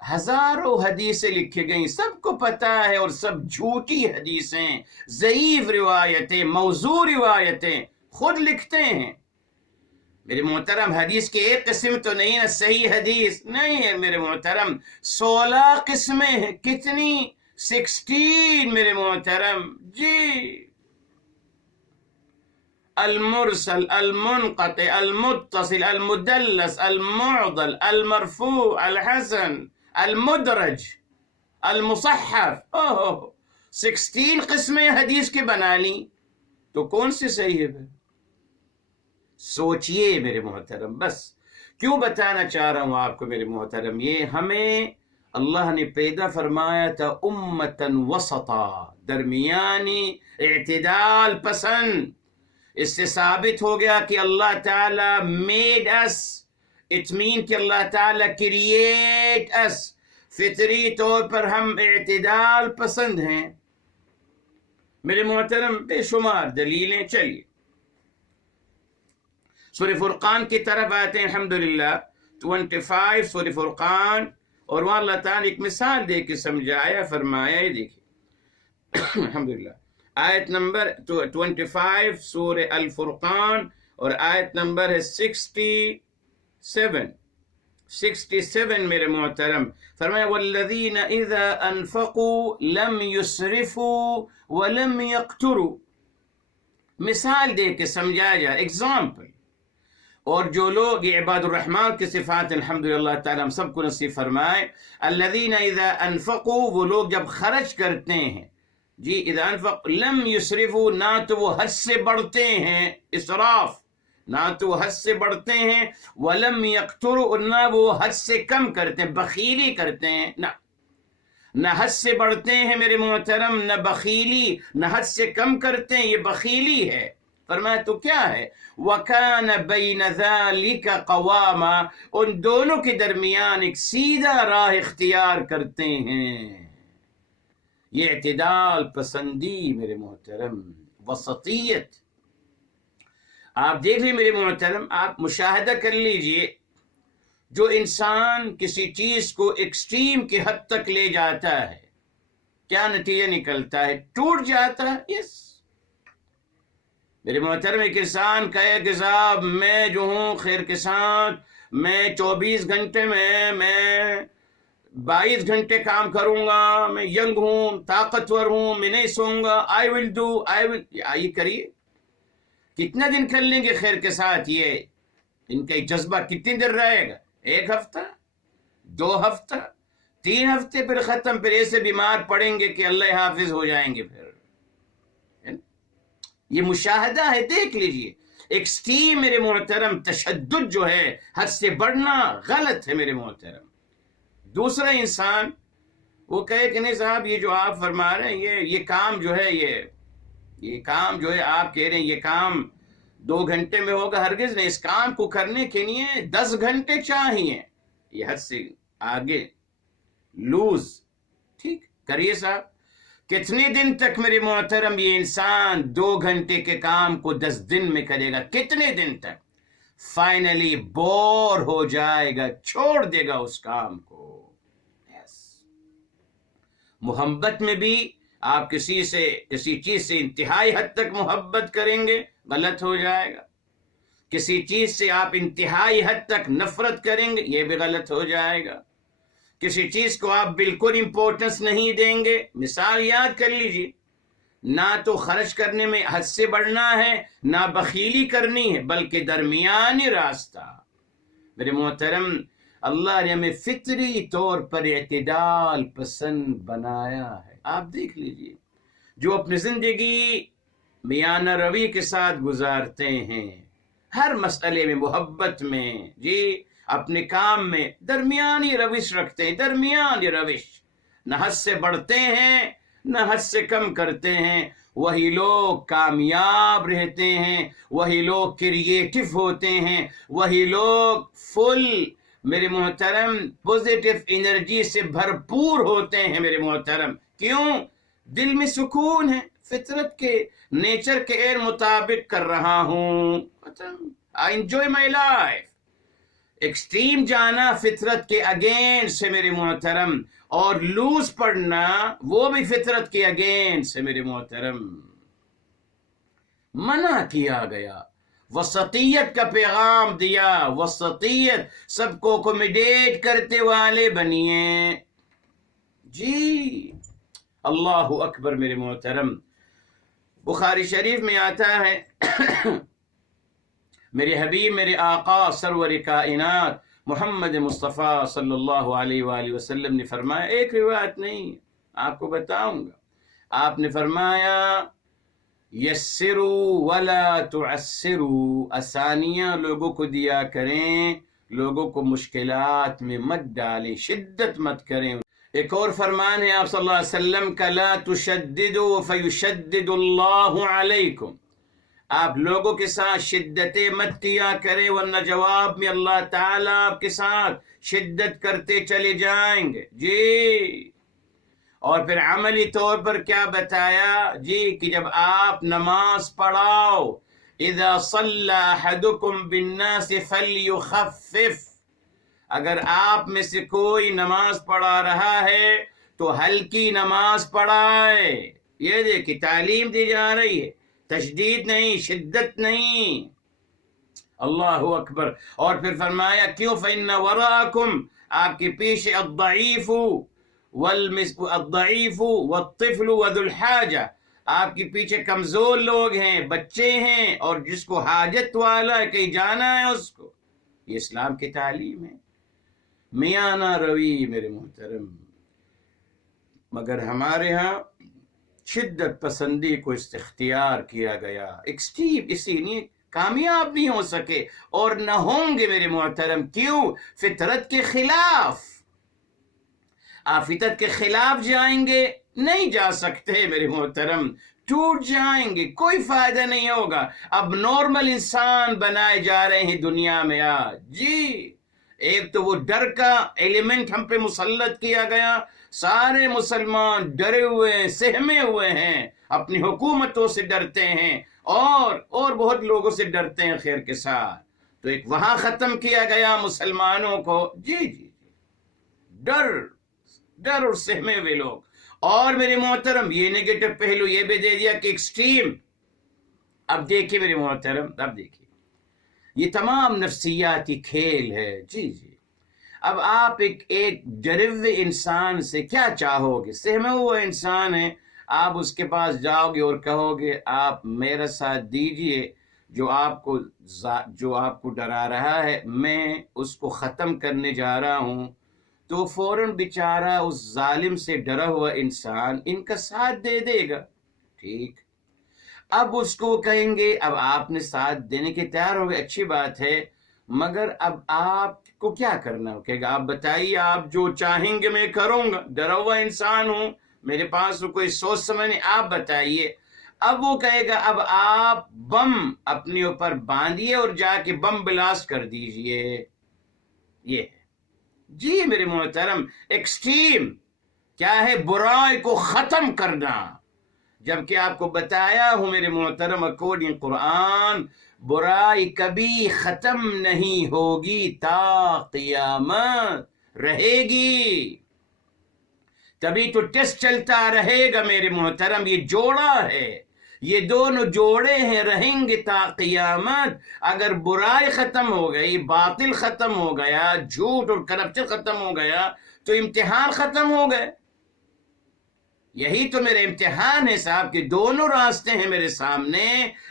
ہزاروں حدیثیں لکھی گئیں، سب کو پتا ہے، اور سب جھوٹی حدیثیں، ضعیف روایتیں، موضوع روایتیں خود لکھتے ہیں. میرے محترم حدیث کی ایک قسم تو نہیں ہے صحیح حدیث، نہیں ہے میرے محترم، 16 قسمیں ہیں. کتنی؟ 16 میرے محترم. جی، المرسل، المنقطع، المتصل، المدلس، المعضل، المرفوع، الحسن، المدرج، المصحف. 16 قسمیں حدیث کے بنا لی تو کون سی صحیح ہے؟ سوچئے میرے محترم. بس کیوں بتانا چاہ رہا ہوں آپ کو میرے محترم، یہ ہمیں اللہ نے پیدا فرمایا تھا امتاً وسطا، درمیانی، اعتدال پسند. اس سے ثابت ہو گیا کہ اللہ تعالیٰ میڈ اس، اٹ مین کہ اللہ تعالیٰ کریٹ اس. فطری طور پر ہم اعتدال پسند ہیں میرے محترم. بے شمار دلیلیں. چلیے سورہ فرقان کی طرف آتے ہیں. الحمدللہ 25 سورہ فرقان، اور وہاں اللہ تعالیٰ نے ایک مثال دے کے سمجھایا، فرمایا. یہ دیکھیں الحمدللہ آیت نمبر 25 سورہ الفرقان، اور آیت نمبر ہے 67 میرے محترم. فرمایا والذین اذا انفقوا لم يسرفوا ولم يقتروا. مثال دے کے سمجھایا جائے، ایگزامپل. اور جو لوگ، یہ عباد الرحمن کی صفات الحمدللہ اللہ تعالیٰ ہم سب کو نصیب فرمائے. الذین اذا انفقوا، وہ لوگ جب خرچ کرتے ہیں. جی، اذا انفق لم یسرفوا، نہ تو وہ حد سے بڑھتے ہیں، اسراف، نہ تو وہ حد سے بڑھتے ہیں، ولم یقتروا، نہ وہ حد سے کم کرتے ہیں، بخیلی کرتے ہیں. نہ حد سے بڑھتے ہیں میرے محترم، نہ بخیلی، نہ حد سے کم کرتے ہیں، یہ بخیلی ہے. فرمایا تو کیا ہے؟ وَكَانَ بَيْنَ ذَلِكَ قَوَامًا، ان دونوں کے درمیان ایک سیدھا راہ اختیار کرتے ہیں. یہ اعتدال پسندی میرے محترم، وسطیت. آپ دیکھ لیں میرے محترم، آپ مشاہدہ کر لیجئے، جو انسان کسی چیز کو ایکسٹریم کی حد تک لے جاتا ہے کیا نتیجہ نکلتا ہے؟ ٹوٹ جاتا ہے. یس میرے محترم، ایک انسان کہے کہ صاحب میں جو ہوں خیر کے ساتھ، میں 24 گھنٹے میں 22 گھنٹے کام کروں گا، میں ینگ ہوں، طاقتور ہوں، میں نہیں سوؤں گا، آئی ول ڈو. یہ کریے. کتنا دن کر لیں گے خیر کے ساتھ؟ یہ ان کا جذبہ کتنی دیر رہے گا؟ 1 ہفتہ، 2 ہفتہ، 3 ہفتے، پھر ختم. پھر ایسے بیمار پڑیں گے کہ اللہ حافظ ہو جائیں گے. پھر یہ مشاہدہ ہے، دیکھ لیجئے. ایکسٹریم میرے محترم، تشدد جو ہے، حد سے بڑھنا غلط ہے میرے محترم. دوسرا انسان وہ کہے کہ نہیں صاحب یہ جو آپ فرما رہے ہیں یہ کام جو ہے یہ کام جو ہے آپ کہہ رہے ہیں یہ کام 2 گھنٹے میں ہوگا، ہرگز نہیں، اس کام کو کرنے کے لیے 10 گھنٹے چاہیے، یہ حد سے آگے لوز، ٹھیک کریے صاحب۔ کتنے دن تک میرے محترم یہ انسان 2 گھنٹے کے کام کو 10 دن میں کرے گا؟ کتنے دن تک؟ فائنلی بور ہو جائے گا، چھوڑ دے گا اس کام کو۔ محبت میں بھی آپ کسی چیز سے انتہائی حد تک محبت کریں گے، غلط ہو جائے گا۔ کسی چیز سے آپ انتہائی حد تک نفرت کریں گے، یہ بھی غلط ہو جائے گا۔ کسی چیز کو آپ بالکل امپورٹنس نہیں دیں گے، مثال یاد کر لیجیے، نہ تو خرچ کرنے میں حد سے بڑھنا ہے، نہ بخیلی کرنی ہے، بلکہ درمیانی راستہ۔ میرے محترم، اللہ نے ہمیں فطری طور پر اعتدال پسند بنایا ہے۔ آپ دیکھ لیجئے، جو اپنی زندگی میانہ روی کے ساتھ گزارتے ہیں، ہر مسئلے میں، محبت میں، جی اپنے کام میں درمیانی روش رکھتے ہیں، درمیانی روش، نہ حد سے بڑھتے ہیں نہ حد سے کم کرتے ہیں، وہی لوگ کامیاب رہتے ہیں، وہی لوگ کریٹو ہوتے ہیں، وہی لوگ فل میرے محترم پوزیٹیو انرجی سے بھرپور ہوتے ہیں میرے محترم۔ کیوں؟ دل میں سکون ہے، فطرت کے نیچر کے مطابق کر رہا ہوں، I enjoy my life۔ Extreme جانا فطرت کے اگینسٹ ہے میرے محترم، اور لوز پڑنا وہ بھی فطرت کے اگینسٹ ہے میرے محترم۔ منع کیا گیا، وسطیت کا پیغام دیا، وسطیت، سب کو اکوموڈیٹ کرتے والے بنیے، جی اللہ اکبر میرے محترم۔ بخاری شریف میں آتا ہے میرے حبیب، میرے آقا سرور کائنات محمد مصطفیٰ صلی اللہ علیہ وآلہ وسلم نے فرمایا، ایک روایت نہیں، آپ کو بتاؤں گا، آپ نے فرمایا یسروا ولا تعسروا، آسانیاں لوگوں کو دیا کریں، لوگوں کو مشکلات میں مت ڈالیں، شدت مت کریں۔ ایک اور فرمان ہے آپ صلی اللہ علیہ وسلم کا، لا تشددوا فیشدد اللہ علیکم، آپ لوگوں کے ساتھ شدتیں مت کیا کریں، ورنہ جواب میں اللہ تعالیٰ آپ کے ساتھ شدت کرتے چلے جائیں گے، جی۔ اور پھر عملی طور پر کیا بتایا؟ جی کہ جب آپ نماز پڑھاؤ، اذا صلی احدکم بالناس فلیخفف، اگر آپ میں سے کوئی نماز پڑھا رہا ہے تو ہلکی نماز پڑھائے۔ یہ دیکھیں تعلیم دی جا رہی ہے، تشدید نہیں، شدت نہیں، اللہ اکبر۔ اور پھر فرمایا کیوں؟ فإن وراءکم، آپ کے پیچھے الضعیف والطفل وذو الحاجہ، آپ کے پیچھے کمزور لوگ ہیں، بچے ہیں، اور جس کو حاجت والا ہے، کہیں جانا ہے اس کو۔ یہ اسلام کی تعلیم ہے، میانہ روی میرے محترم۔ مگر ہمارے ہاں شدت پسندی کو اختیار کیا گیا، ایکسٹریم، اسی لیے کامیاب نہیں ہو سکے اور نہ ہوں گے میرے محترم۔ کیوں؟ فطرت کے خلاف، آپ فطرت کے خلاف جائیں گے، نہیں جا سکتے میرے محترم، ٹوٹ جائیں گے، کوئی فائدہ نہیں ہوگا۔ اب نارمل انسان بنائے جا رہے ہیں دنیا میں آج، جی۔ ایک تو وہ ڈر کا ایلیمنٹ ہم پہ مسلط کیا گیا، سارے مسلمان ڈرے ہوئے ہیں، سہمے ہوئے ہیں، اپنی حکومتوں سے ڈرتے ہیں، اور بہت لوگوں سے ڈرتے ہیں خیر کے ساتھ۔ تو ایک وہاں ختم کیا گیا مسلمانوں کو، جی جی، ڈر اور سہمے ہوئے لوگ۔ اور میرے محترم یہ نیگیٹو پہلو یہ بھی دے دیا کہ ایکسٹریم۔ اب دیکھیے میرے محترم، اب دیکھیے یہ تمام نفسیاتی کھیل ہے، جی جی۔ اب آپ ایک ڈرے ہوئے انسان سے کیا چاہو گے؟ سہمے ہوا انسان ہے، آپ اس کے پاس جاؤ گے اور کہو گے آپ میرا ساتھ دیجئے، جو آپ کو ڈرا رہا ہے میں اس کو ختم کرنے جا رہا ہوں، تو فوراً بیچارہ اس ظالم سے ڈرا ہوا انسان ان کا ساتھ دے دے گا، ٹھیک۔ اب اس کو کہیں گے، اب آپ نے ساتھ دینے کے تیار ہو گئے، اچھی بات ہے، مگر اب آپ کو کیا کرنا ہو؟ کہے گا آپ بتائیے، آپ جو چاہیں گے میں کروں گا، ڈرا ہوا انسان ہوں، میرے پاس کوئی سوچ سمجھ نہیں، آپ بتائیے۔ اب وہ کہے گا اب آپ بم اپنے اوپر باندھیے اور جا کے بم بلاسٹ کر دیجئے۔ یہ ہے جی میرے محترم ایکسٹریم کیا ہے، برائی کو ختم کرنا، جبکہ آپ کو بتایا ہوں میرے محترم اکارڈنگ قرآن برائی کبھی ختم نہیں ہوگی، تا قیامت رہے گی، تبھی تو ٹیسٹ چلتا رہے گا میرے محترم۔ یہ جوڑا ہے، یہ دونوں جوڑے ہیں، رہیں گے تا قیامت۔ اگر برائی ختم ہو گئی، باطل ختم ہو گیا، جھوٹ اور کرپشن ختم ہو گیا تو امتحان ختم ہو گئے۔ یہی تو میرے امتحان ہے صاحب کہ دونوں راستے ہیں میرے سامنے،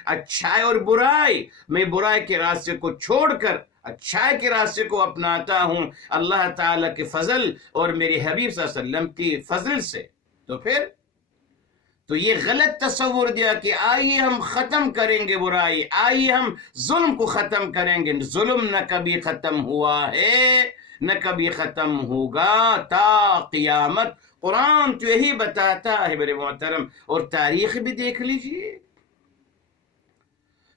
اچھائی اور برائی۔ میں برائی کے راستے کو چھوڑ کر اچھائی کے راستے کو اپناتا ہوں اللہ تعالیٰ کے فضل اور میرے حبیب صلی اللہ علیہ وسلم کی فضل سے۔ تو پھر تو یہ غلط تصور دیا کہ آئیے ہم ختم کریں گے برائی، آئیے ہم ظلم کو ختم کریں گے۔ ظلم نہ کبھی ختم ہوا ہے نہ کبھی ختم ہوگا تا قیامت۔ قرآن تو یہی بتاتا ہے میرے محترم، اور تاریخ بھی دیکھ لیجئے۔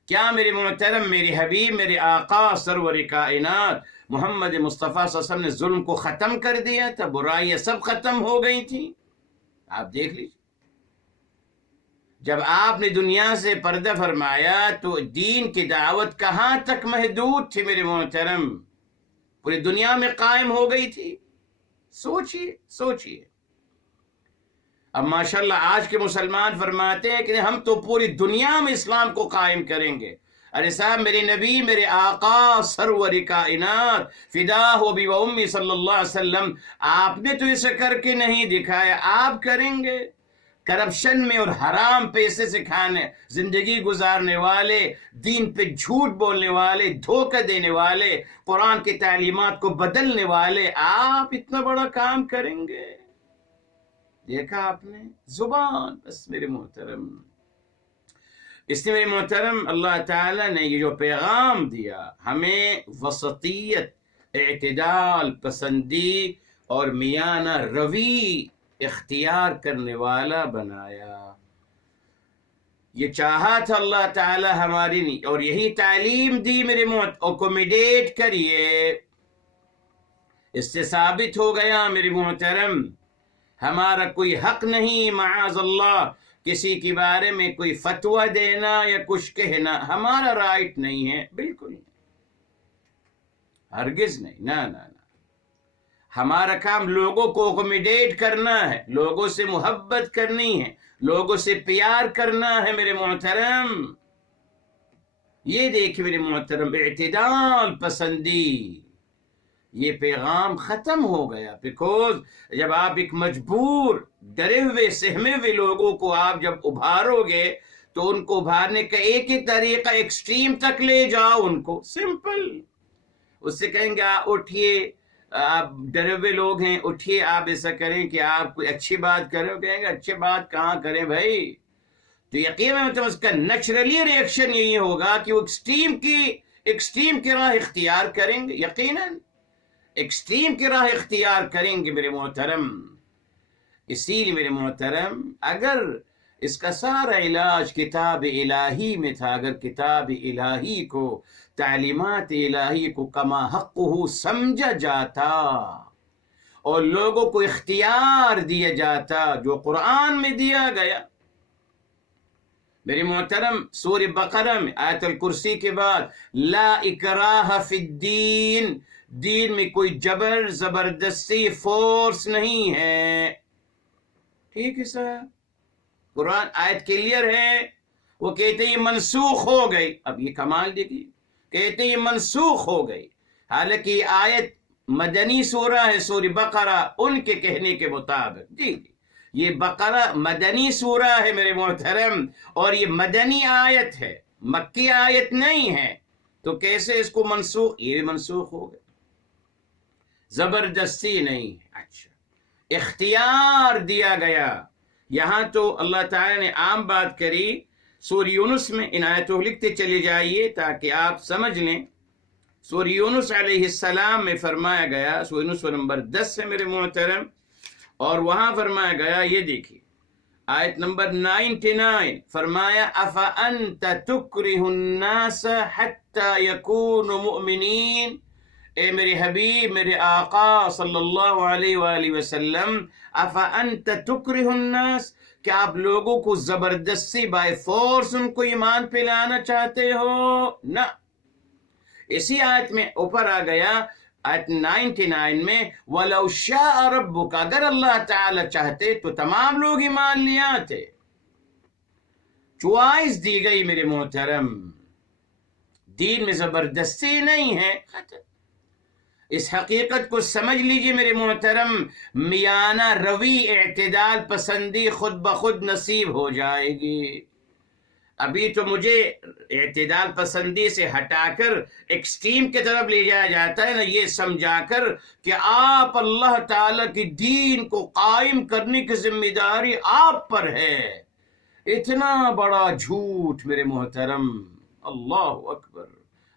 کیا میرے محترم میرے حبیب میرے آقا سرور کائنات محمد مصطفیٰ صلی اللہ علیہ وسلم نے ظلم کو ختم کر دیا تھا؟ برائیاں سب ختم ہو گئی تھیں؟ آپ دیکھ لیجئے، جب آپ نے دنیا سے پردہ فرمایا تو دین کی دعوت کہاں تک محدود تھی میرے محترم؟ پوری دنیا میں قائم ہو گئی تھی۔ سوچئے اب ماشاءاللہ آج کے مسلمان فرماتے ہیں کہ ہم تو پوری دنیا میں اسلام کو قائم کریں گے۔ ارے صاحب میرے نبی میرے آقا سرور کائنات فدا ہو بھی و امی صلی اللہ علیہ وسلم، آپ نے تو اسے کر کے نہیں دکھایا، آپ کریں گے؟ کرپشن میں اور حرام پیسے سے کھانے زندگی گزارنے والے، دین پہ جھوٹ بولنے والے، دھوکہ دینے والے، قرآن کی تعلیمات کو بدلنے والے، آپ اتنا بڑا کام کریں گے؟ دیکھا آپ نے زبان بس میرے محترم۔ اس لیے میرے محترم اللہ تعالیٰ نے یہ جو پیغام دیا ہمیں وسطیت، اعتدال پسندی اور میانہ روی اختیار کرنے والا بنایا۔ یہ چاہا تھا اللہ تعالیٰ ہماری نہیں، اور یہی تعلیم دی میرے اکومیڈیٹ کریے۔ اس سے ثابت ہو گیا میرے محترم ہمارا کوئی حق نہیں معاذ اللہ کسی کے بارے میں کوئی فتویٰ دینا یا کچھ کہنا، ہمارا رائٹ نہیں ہے، بالکل نہیں، ہرگز نہیں، نہ ہمارا کام لوگوں کو اکومیڈیٹ کرنا ہے، لوگوں سے محبت کرنی ہے، لوگوں سے پیار کرنا ہے میرے محترم۔ یہ دیکھ میرے محترم اعتدال پسندی، یہ پیغام ختم ہو گیا، بیکوز جب آپ ایک مجبور ڈرے ہوئے سہمے ہوئے لوگوں کو آپ جب ابھارو گے تو ان کو ابھارنے کا ایک ہی طریقہ ایکسٹریم تک لے جاؤ ان کو، سمپل۔ اس سے کہیں گے اٹھیے، آپ ڈرے ہوئے لوگ ہیں، اٹھیے، آپ ایسا کریں کہ آپ کوئی اچھی بات کریں، کہیں گے اچھی بات کہاں کریں بھائی؟ تو یقیناً مطلب اس کا نیچرلی ریئیکشن یہی ہوگا کہ وہ ایکسٹریم کی راہ اختیار کریں گے، یقیناً ایکسٹریم کی راہ اختیار کریں گے میرے محترم۔ اسی لیے میرے محترم اگر اس کا سارا علاج کتاب الہی میں تھا، اگر کتاب الہی کو، تعلیمات الہی کو کما حقہ سمجھا جاتا اور لوگوں کو اختیار دیا جاتا جو قرآن میں دیا گیا، میرے محترم سورہ بقرہ میں آیت الکرسی کے بعد لا اکراہ فی الدین، دین میں کوئی جبر زبردستی فورس نہیں ہے، ٹھیک ہے صاحب؟ قرآن آیت کلیئر ہے، وہ کہتے ہیں یہ منسوخ ہو گئی۔ اب یہ کمال دیکھیے، کہتے ہیں یہ منسوخ ہو گئی، حالانکہ یہ آیت مدنی سورہ ہے، سورہ بقرہ، ان کے کہنے کے مطابق جی یہ بقرہ مدنی سورہ ہے میرے محترم، اور یہ مدنی آیت ہے، مکی آیت نہیں ہے، تو کیسے اس کو منسوخ؟ یہ منسوخ ہو گئی، زبردستی نہیں، اچھا اختیار دیا گیا۔ یہاں تو اللہ تعالیٰ نے عام بات کری، سورہ یونس میں ان آیتوں لکھتے چلے جائیے تاکہ آپ سمجھ لیں۔ سورہ یونس علیہ السلام میں فرمایا گیا، سورہ یونس نمبر 10 ہے میرے محترم، اور وہاں فرمایا گیا، یہ دیکھیے آیت نمبر 99، فرمایا افانت تکرہ الناس حتی یکونوا مؤمنین، اے میرے حبیب، میرے آقا صلی اللہ علیہ وآلہ وسلم، افانت تکرہ الناس، کیا آپ لوگوں کو زبردستی بائی فورس ان کو ایمان پہ لانا چاہتے ہو؟ نہ۔ اسی آیت میں اوپر آ گیا آیت 99 میں وَلَوْ شَاءَ رَبُّكَ، اگر اللہ تعالی چاہتے تو تمام لوگ ایمان لے آتے۔ چوائس دی گئی میرے محترم، دین میں زبردستی نہیں ہے۔ اس حقیقت کو سمجھ لیجئے میرے محترم، میانہ روی، اعتدال پسندی خود بخود نصیب ہو جائے گی۔ ابھی تو مجھے اعتدال پسندی سے ہٹا کر ایکسٹریم کی طرف لے جایا جاتا ہے نا، یہ سمجھا کر کہ آپ اللہ تعالی کی دین کو قائم کرنے کی ذمہ داری آپ پر ہے۔ اتنا بڑا جھوٹ میرے محترم، اللہ اکبر۔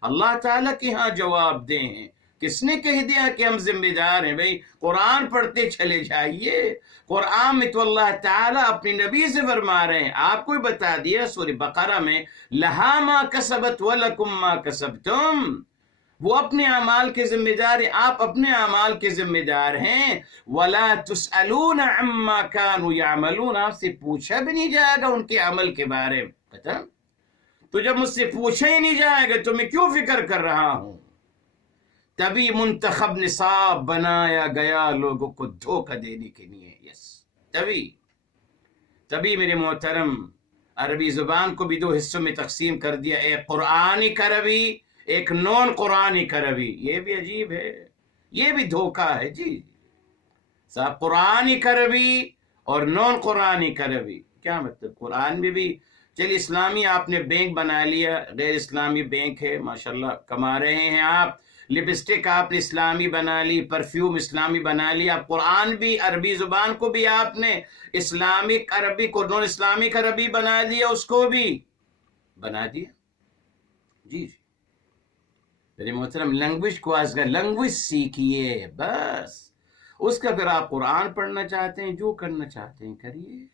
اللہ تعالیٰ کے ہاں جواب دیں ہیں، کس نے کہہ دیا کہ ہم ذمہ دار ہیں؟ بھئی قرآن پڑھتے چلے جائیے، قرآن میں تو اللہ تعالیٰ اپنے نبی سے فرما رہے ہیں، آپ کو بتا دیا سورہ بقرہ میں لہا ما کسبت ولکم ما کسبتم، وہ اپنے اعمال کے ذمہ دار ہیں، آپ اپنے اعمال کے ذمہ دار ہیں۔ ولا تسألون عما كانوا يعملون، آپ سے پوچھا بھی نہیں جائے گا ان کے عمل کے بارے میں، پتہ؟ تو جب مجھ سے پوچھا ہی نہیں جائے گا تو میں کیوں فکر کر رہا ہوں؟ تبھی منتخب نصاب بنایا گیا لوگوں کو دھوکہ دینے کے لیے، تبھی میرے محترم عربی زبان کو بھی دو حصوں میں تقسیم کر دیا، ایک قرآنی کربی، ایک نون قرآنی کربی۔ یہ بھی عجیب ہے، یہ بھی دھوکہ ہے جی صاحب، قرآنی کربی اور نون قرآنی کربی کیا مطلب؟ قرآن میں بھی چلیے اسلامی آپ نے بینک بنا لیا، غیر اسلامی بینک ہے، ماشاءاللہ کما رہے ہیں آپ، لپسٹک آپ نے اسلامی بنا لی، پرفیوم اسلامی بنا لیا، قرآن بھی، عربی زبان کو بھی آپ نے اسلامک عربی کو نون اسلامک عربی بنا لیا، اس کو بھی بنا دیا۔ جی میرے محترم، لینگویج کو آج کا لینگویج سیکھیے، بس اس کا پھر آپ قرآن پڑھنا چاہتے ہیں، جو کرنا چاہتے ہیں کریے،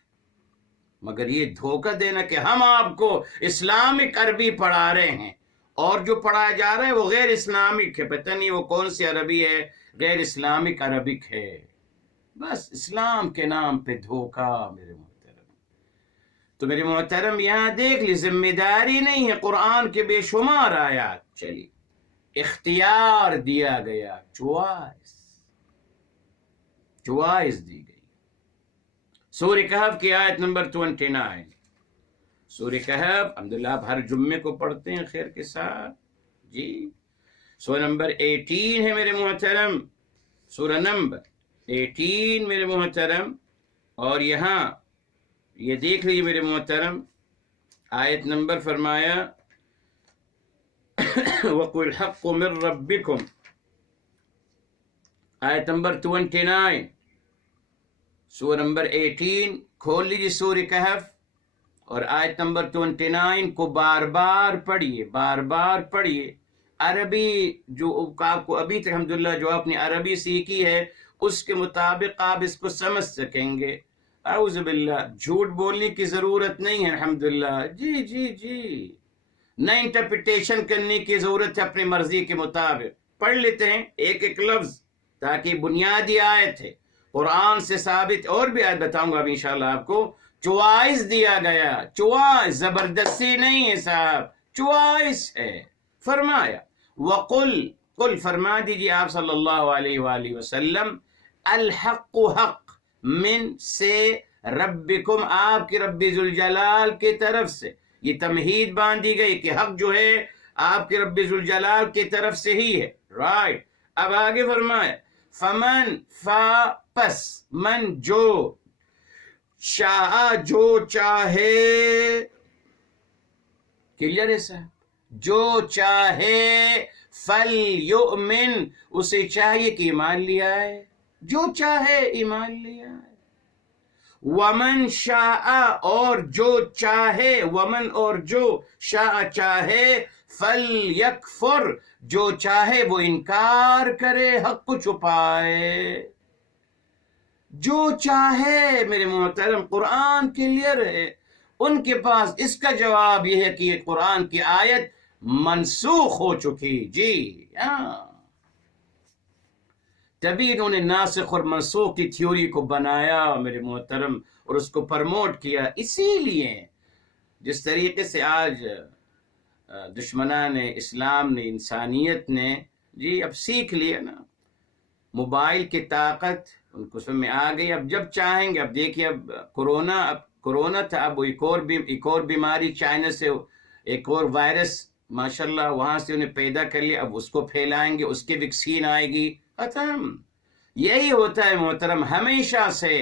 مگر یہ دھوکہ دینا کہ ہم آپ کو اسلامک عربی پڑھا رہے ہیں اور جو پڑھایا جا رہا ہے وہ غیر اسلامک ہے، پتہ نہیں وہ کون سی عربی ہے، غیر اسلامک عربک ہے، بس اسلام کے نام پہ دھوکہ میرے محترم۔ تو میرے محترم یہاں دیکھ لی، ذمہ داری نہیں ہے، قرآن کے بے شمار آیات، چلیے اختیار دیا گیا، چوائس دی گئی۔ سورہ کہف کی آیت نمبر 29، سورہ کہف الحمدللہ آپ ہر جمعے کو پڑھتے ہیں خیر کے ساتھ جی، سورہ نمبر 18 ہے میرے محترم، سورہ نمبر 18 میرے محترم، اور یہاں یہ دیکھ لیجیے میرے محترم، آیت نمبر فرمایا وَقُلْ الْحَقُّ مِنْ رَبِّكُمْ، آیت نمبر 29، سورہ نمبر 18 کھول لیجیے سورہ کہف، اور آیت نمبر 29 کو بار بار پڑھیے، عربی جو آپ کو ابھی تک الحمدللہ جو آپ نے عربی سیکھی ہے اس کے مطابق آپ اس کو سمجھ سکیں گے۔ اعوذ باللہ، جھوٹ بولنے کی ضرورت نہیں ہے الحمدللہ، جی نہ انٹرپریٹیشن کرنے کی ضرورت ہے، اپنی مرضی کے مطابق پڑھ لیتے ہیں ایک ایک لفظ، تاکہ بنیادی آیت ہے قرآن سے ثابت، اور بھی آیت بتاؤں گا ابھی انشاءاللہ آپ کو۔ چوائس دیا گیا، چوائس، زبردستی نہیں ہے صاحب، چوائس ہے۔ فرمایا قل فرما دیجیے آپ صلی اللہ علیہ وآلہ وسلم، الحق حق، من سے، ربکم آپ کے رب ذوالجلال کی طرف سے، یہ تمہید باندھی گئی کہ حق جو ہے آپ کے رب ذوالجلال کی طرف سے ہی ہے، رائٹ۔ اب آگے فرمایا فمن، پس، من جو، شاء جو چاہے، کلیئر ہے صاحب، جو چاہے، فلیؤمن، اسے چاہیے کہ ایمان لیا ہے، جو چاہے ایمان لیا ہے، ومن شاء، اور جو چاہے، ومن اور جو، شاء چاہے، فَلْيَكْفُرْ، جو چاہے وہ انکار کرے، حق کو چھپائے، جو چاہے۔ میرے محترم قرآن کلیئر ہے، ان کے پاس اس کا جواب یہ ہے کہ یہ قرآن کی آیت منسوخ ہو چکی، جی ہاں۔ تبھی انہوں نے ناسخ اور منسوخ کی تھیوری کو بنایا میرے محترم، اور اس کو پرموٹ کیا۔ اسی لیے جس طریقے سے آج دشمنان اسلام نے، انسانیت نے، جی اب سیکھ لیا نا، موبائل کی طاقت ان کو سمجھ میں آ گئی۔ اب جب چاہیں گے، اب دیکھیے، اب کورونا تھا، اب ایک اور بیماری چائنا سے، ایک اور وائرس ماشاءاللہ وہاں سے انہیں پیدا کر لیا، اب اس کو پھیلائیں گے، اس کی ویکسین آئے گی، ختم۔ یہی ہوتا ہے محترم، ہمیشہ سے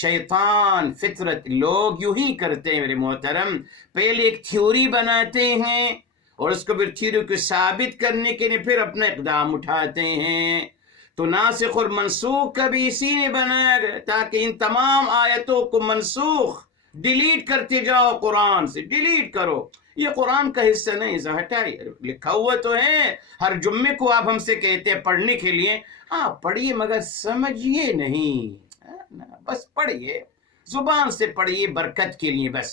شیطان، فطرت، لوگ یوں ہی کرتے ہیں میرے محترم، پہلے ایک تھیوری بناتے ہیں اور اس کو پھر تھیوری کو ثابت کرنے کے لیے پھر اپنا اقدام اٹھاتے ہیں۔ تو ناسخ اور منسوخ کا بھی اسی نے بنایا گیا تاکہ ان تمام آیتوں کو منسوخ، ڈیلیٹ کرتے جاؤ، قرآن سے ڈیلیٹ کرو، یہ قرآن کا حصہ نہیں، ہٹائیے، لکھا ہوا تو ہے، ہر جمعے کو آپ ہم سے کہتے ہیں پڑھنے کے لیے، آپ پڑھیے مگر سمجھیے نہیں، بس پڑھیے، زبان سے پڑھیے برکت کے لیے، بس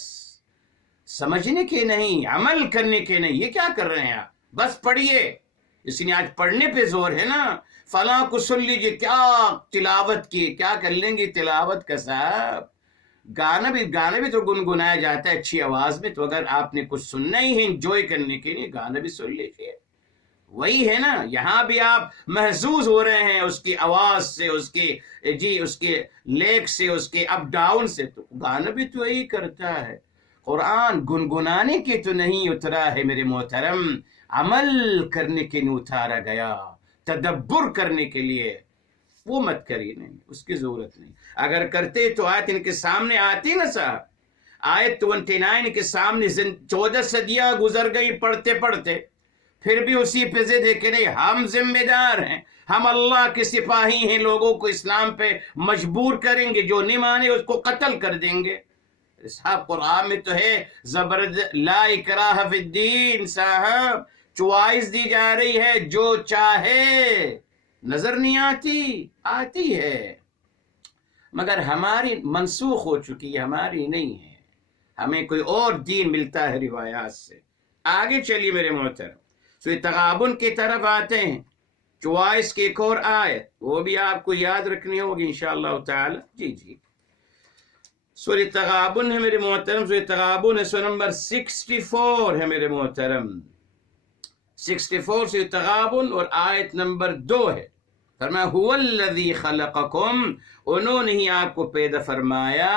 سمجھنے کے نہیں، عمل کرنے کے نہیں۔ یہ کیا کر رہے ہیں آپ؟ بس پڑھیے، اس لیے آج پڑھنے پہ زور ہے نا، فلاں کو سن لیجیے، کیا تلاوت کی، کیا کر لیں گے تلاوت کا صاحب، گانا بھی تو گنگنایا جاتا ہے اچھی آواز میں، تو اگر آپ نے کچھ سننا ہی ہے انجوائے کرنے کے لیے، گانا بھی سن لیجیے، وہی ہے نا۔ یہاں بھی آپ محظوظ ہو رہے ہیں اس کی آواز سے، اس کے لیک سے، اس کے اپ ڈاؤن سے، تو گانا بھی تو یہی کرتا ہے۔ قرآن گنگنانے کے تو نہیں اترا ہے میرے محترم، عمل کرنے کے لیے اتارا گیا، تدبر کرنے کے لیے۔ وہ مت کریے، نہیں، اس کی ضرورت نہیں۔ اگر کرتے تو آیت ان کے سامنے آتی نا صاحب، آیت 29 کے سامنے 14 صدیاں گزر گئی پڑھتے پڑھتے، پھر بھی اسی پہ ضد ہے کہ نہیں، ہم ذمہ دار ہیں، ہم اللہ کے سپاہی ہیں، لوگوں کو اسلام پہ مجبور کریں گے، جو نہیں مانے اس کو قتل کر دیں گے۔ صاحب قرآن میں تو ہے زبردست، لا اکراہ فی الدین، صاحب چوائس دی جا رہی ہے، جو چاہے۔ نظر نہیں آتی ہے، مگر ہماری منسوخ ہو چکی ہے، ہماری نہیں ہے، ہمیں کوئی اور دین ملتا ہے روایات سے۔ آگے چلیے میرے محترم، سورہ تغابن کی طرف آتے ہیں، چوائس کی ایک اور آیت، وہ بھی آپ کو یاد رکھنی ہوگی انشاءاللہ تعالی۔ جی سورہ تغابن ہے میرے محترم، سورہ تغابن ہے، سورہ نمبر 64 ہے میرے محترم، 64 سورہ تغابن، اور آیت نمبر 2 ہے۔ فرمایا هو الذی خلقکم، انہوں نے ہی آپ کو پیدا فرمایا۔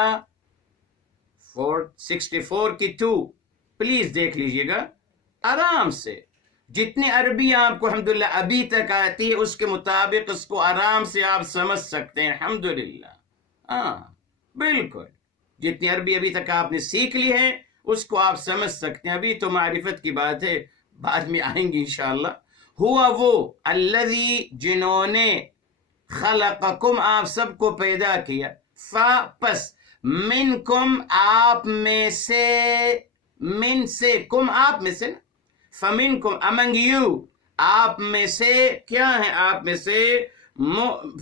64 کی 2 پلیز دیکھ لیجئے گا آرام سے، جتنی عربی آپ کو الحمدللہ ابھی تک آتی ہے اس کے مطابق اس کو آرام سے آپ سمجھ سکتے ہیں، الحمدللہ، ہاں بالکل، جتنی عربی ابھی تک آپ نے سیکھ لی ہے اس کو آپ سمجھ سکتے ہیں۔ ابھی تو معرفت کی بات ہے، بعد میں آئیں گی انشاءاللہ۔ ہوا وہ الذی، جنہوں نے، خلقکم، آپ سب کو پیدا کیا، پس منکم، آپ میں سے، من سے، کم آپ میں سے، فمنکم امنگ یو، آپ میں سے کیا ہیں، آپ میں سے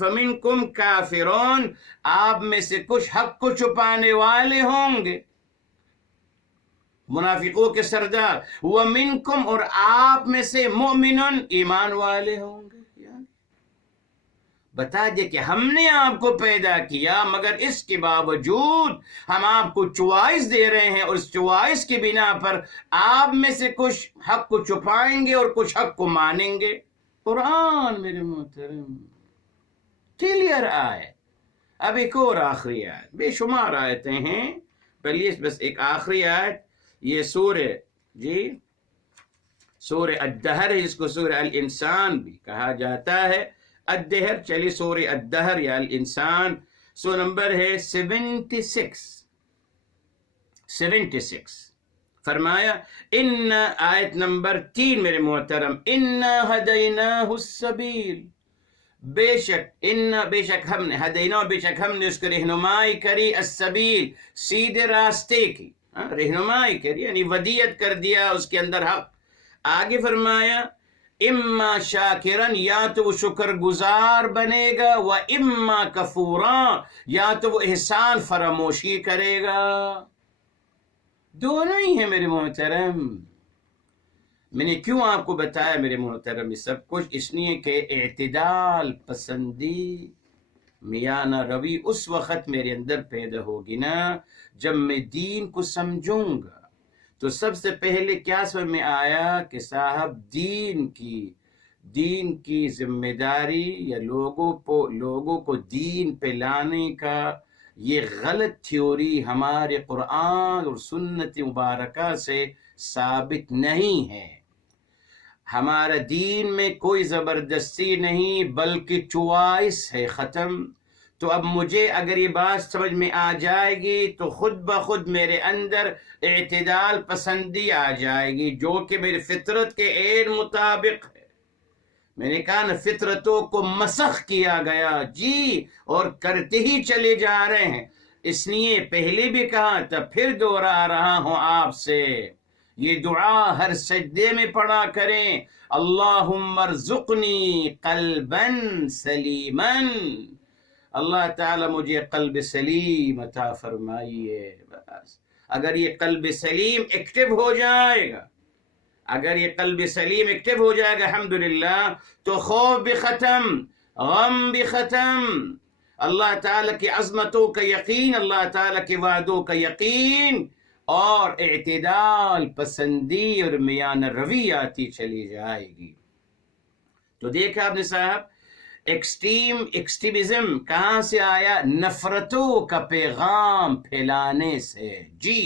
فمنکم کافرون، آپ میں سے کچھ حق کو چھپانے والے ہوں گے، منافقوں کے سردار، ومنکم، اور آپ میں سے مؤمنون، ایمان والے ہوں گے۔ بتا دے کہ ہم نے آپ کو پیدا کیا، مگر اس کے باوجود ہم آپ کو چوائس دے رہے ہیں، اور اس چوائس کی بنا پر آپ میں سے کچھ حق کو چھپائیں گے اور کچھ حق کو مانیں گے۔ قرآن میرے محترم کلیئر آئے۔ اب ایک اور آخری آیت، بے شمار آیتیں ہیں، پہلے بس ایک آخری آیت، یہ سورہ الدہر ہے، جس کو سورہ الانسان بھی کہا جاتا ہے، الدہر، چلیے سورہ الدہر یا الانسان، سو نمبر ہے 76۔ فرمایا ان، آیت نمبر 3 میرے محترم، انا ہدیناہ السبیل، بے شک ہم نے، ہدیناہ، بے شک ہم نے اس کو رہنمائی کری، السبیل، سیدھے راستے کی، رہنمائی کری، یعنی ودیت کر دیا اس کے اندر حق، آگے فرمایا اما شاکرن، یا تو وہ شکر گزار بنے گا، و اما کفورا، یا تو وہ احسان فراموشی کرے گا۔ دونوں ہی ہیں میرے محترم۔ میں نے کیوں آپ کو بتایا میرے محترم یہ سب کچھ؟ اس لیے کہ اعتدال پسندی میانہ روی اس وقت میرے اندر پیدا ہوگی نا جب میں دین کو سمجھوں گا۔ تو سب سے پہلے کیا سمجھ میں آیا کہ صاحب دین کی ذمہ داری یا لوگوں کو دین پہ لانے کا یہ غلط تھیوری ہمارے قرآن اور سنت مبارکہ سے ثابت نہیں ہے۔ ہمارا دین میں کوئی زبردستی نہیں بلکہ چوائس ہے، ختم۔ تو اب مجھے اگر یہ بات سمجھ میں آ جائے گی تو خود بخود میرے اندر اعتدال پسندی آ جائے گی، جو کہ میری فطرت کے عین مطابق ہے۔ میں نے کہا نا فطرتوں کو مسخ کیا گیا، جی، اور کرتے ہی چلے جا رہے ہیں۔ اس لیے پہلے بھی کہا تھا، پھر دوہرا رہا ہوں آپ سے، یہ دعا ہر سجدے میں پڑھا کریں، اللہم ارزقنی قلبا سلیما، اللہ تعالی مجھے قلب سلیم عطا فرمائیے۔ بس اگر یہ قلب سلیم ایکٹیو ہو جائے گا، اگر یہ قلب سلیم ایکٹیو ہو جائے گا الحمدللہ، تو خوف بھی ختم، غم بھی ختم، اللہ تعالیٰ کی عظمتوں کا یقین، اللہ تعالیٰ کے وعدوں کا یقین، اور اعتدال پسندی اور میانہ روی آتی چلی جائے گی۔ تو دیکھا آپ نے صاحب، ایکسٹریمزم کہاں سے آیا؟ نفرتوں کا پیغام پھیلانے سے، جی،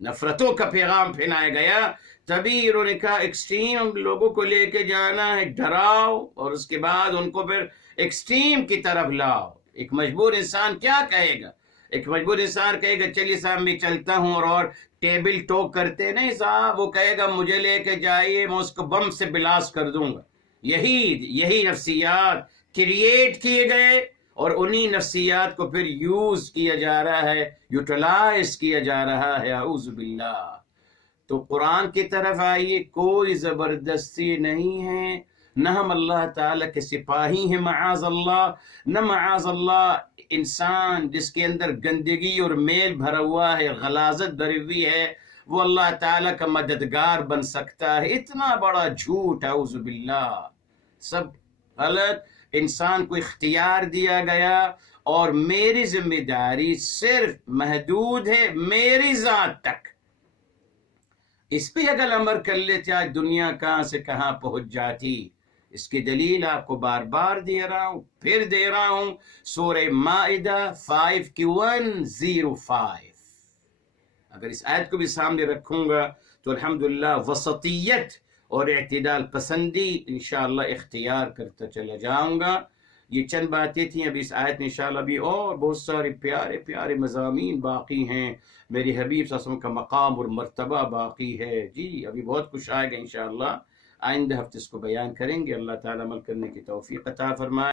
نفرتوں کا پیغام پھیلایا گیا، تبھی انہوں نے کہا ایکسٹریم لوگوں کو لے کے جانا ہے، ڈراؤ، اور اس کے بعد ان کو پھر ایکسٹریم کی طرف لاؤ۔ ایک مجبور انسان کیا کہے گا؟ ایک مجبور انسان کہے گا چلیے صاحب میں چلتا ہوں، اور ٹیبل ٹاک کرتے نہیں صاحب، وہ کہے گا مجھے لے کے جائیے، میں اس کو بم سے بلاسٹ کر دوں گا۔ یہی نفسیات کریٹ کیے گئے، اور انہی نفسیات کو پھر یوز کیا جا رہا ہے، یوٹیلائز کیا جا رہا ہے، اعوذ باللہ۔ تو قرآن کی طرف آئیے، کوئی زبردستی نہیں ہے، نہ ہم اللہ تعالیٰ کے سپاہی ہیں معاذ اللہ، نہ معاذ اللہ انسان جس کے اندر گندگی اور میل بھرا ہوا ہے، غلاظت بھری ہوئی ہے، وہ اللہ تعالیٰ کا مددگار بن سکتا ہے۔ اتنا بڑا جھوٹ، اعوذ باللہ، سب غلط۔ انسان کو اختیار دیا گیا، اور میری ذمہ داری صرف محدود ہے میری ذات تک۔ اس پہ اگر عمل کر لیتے آج دنیا کہاں سے کہاں پہنچ جاتی۔ اس کی دلیل آپ کو بار بار دے رہا ہوں، پھر دے رہا ہوں، سورہ مائدہ 5:105۔ اگر اس آیت کو بھی سامنے رکھوں گا تو الحمدللہ وسطیت اور اعتدال پسندی انشاءاللہ اختیار کرتا چلا جاؤں گا۔ یہ چند باتیں تھیں، ابھی اس آیت میں انشاءاللہ بھی اور بہت سارے پیارے پیارے مضامین باقی ہیں، میری حبیب صلی اللہ علیہ وسلم کا مقام اور مرتبہ باقی ہے، جی، ابھی بہت کچھ آئے گا انشاءاللہ، آئندہ ہفتے اس کو بیان کریں گے۔ اللہ تعالیٰ عمل کرنے کی توفیق عطا فرمائے۔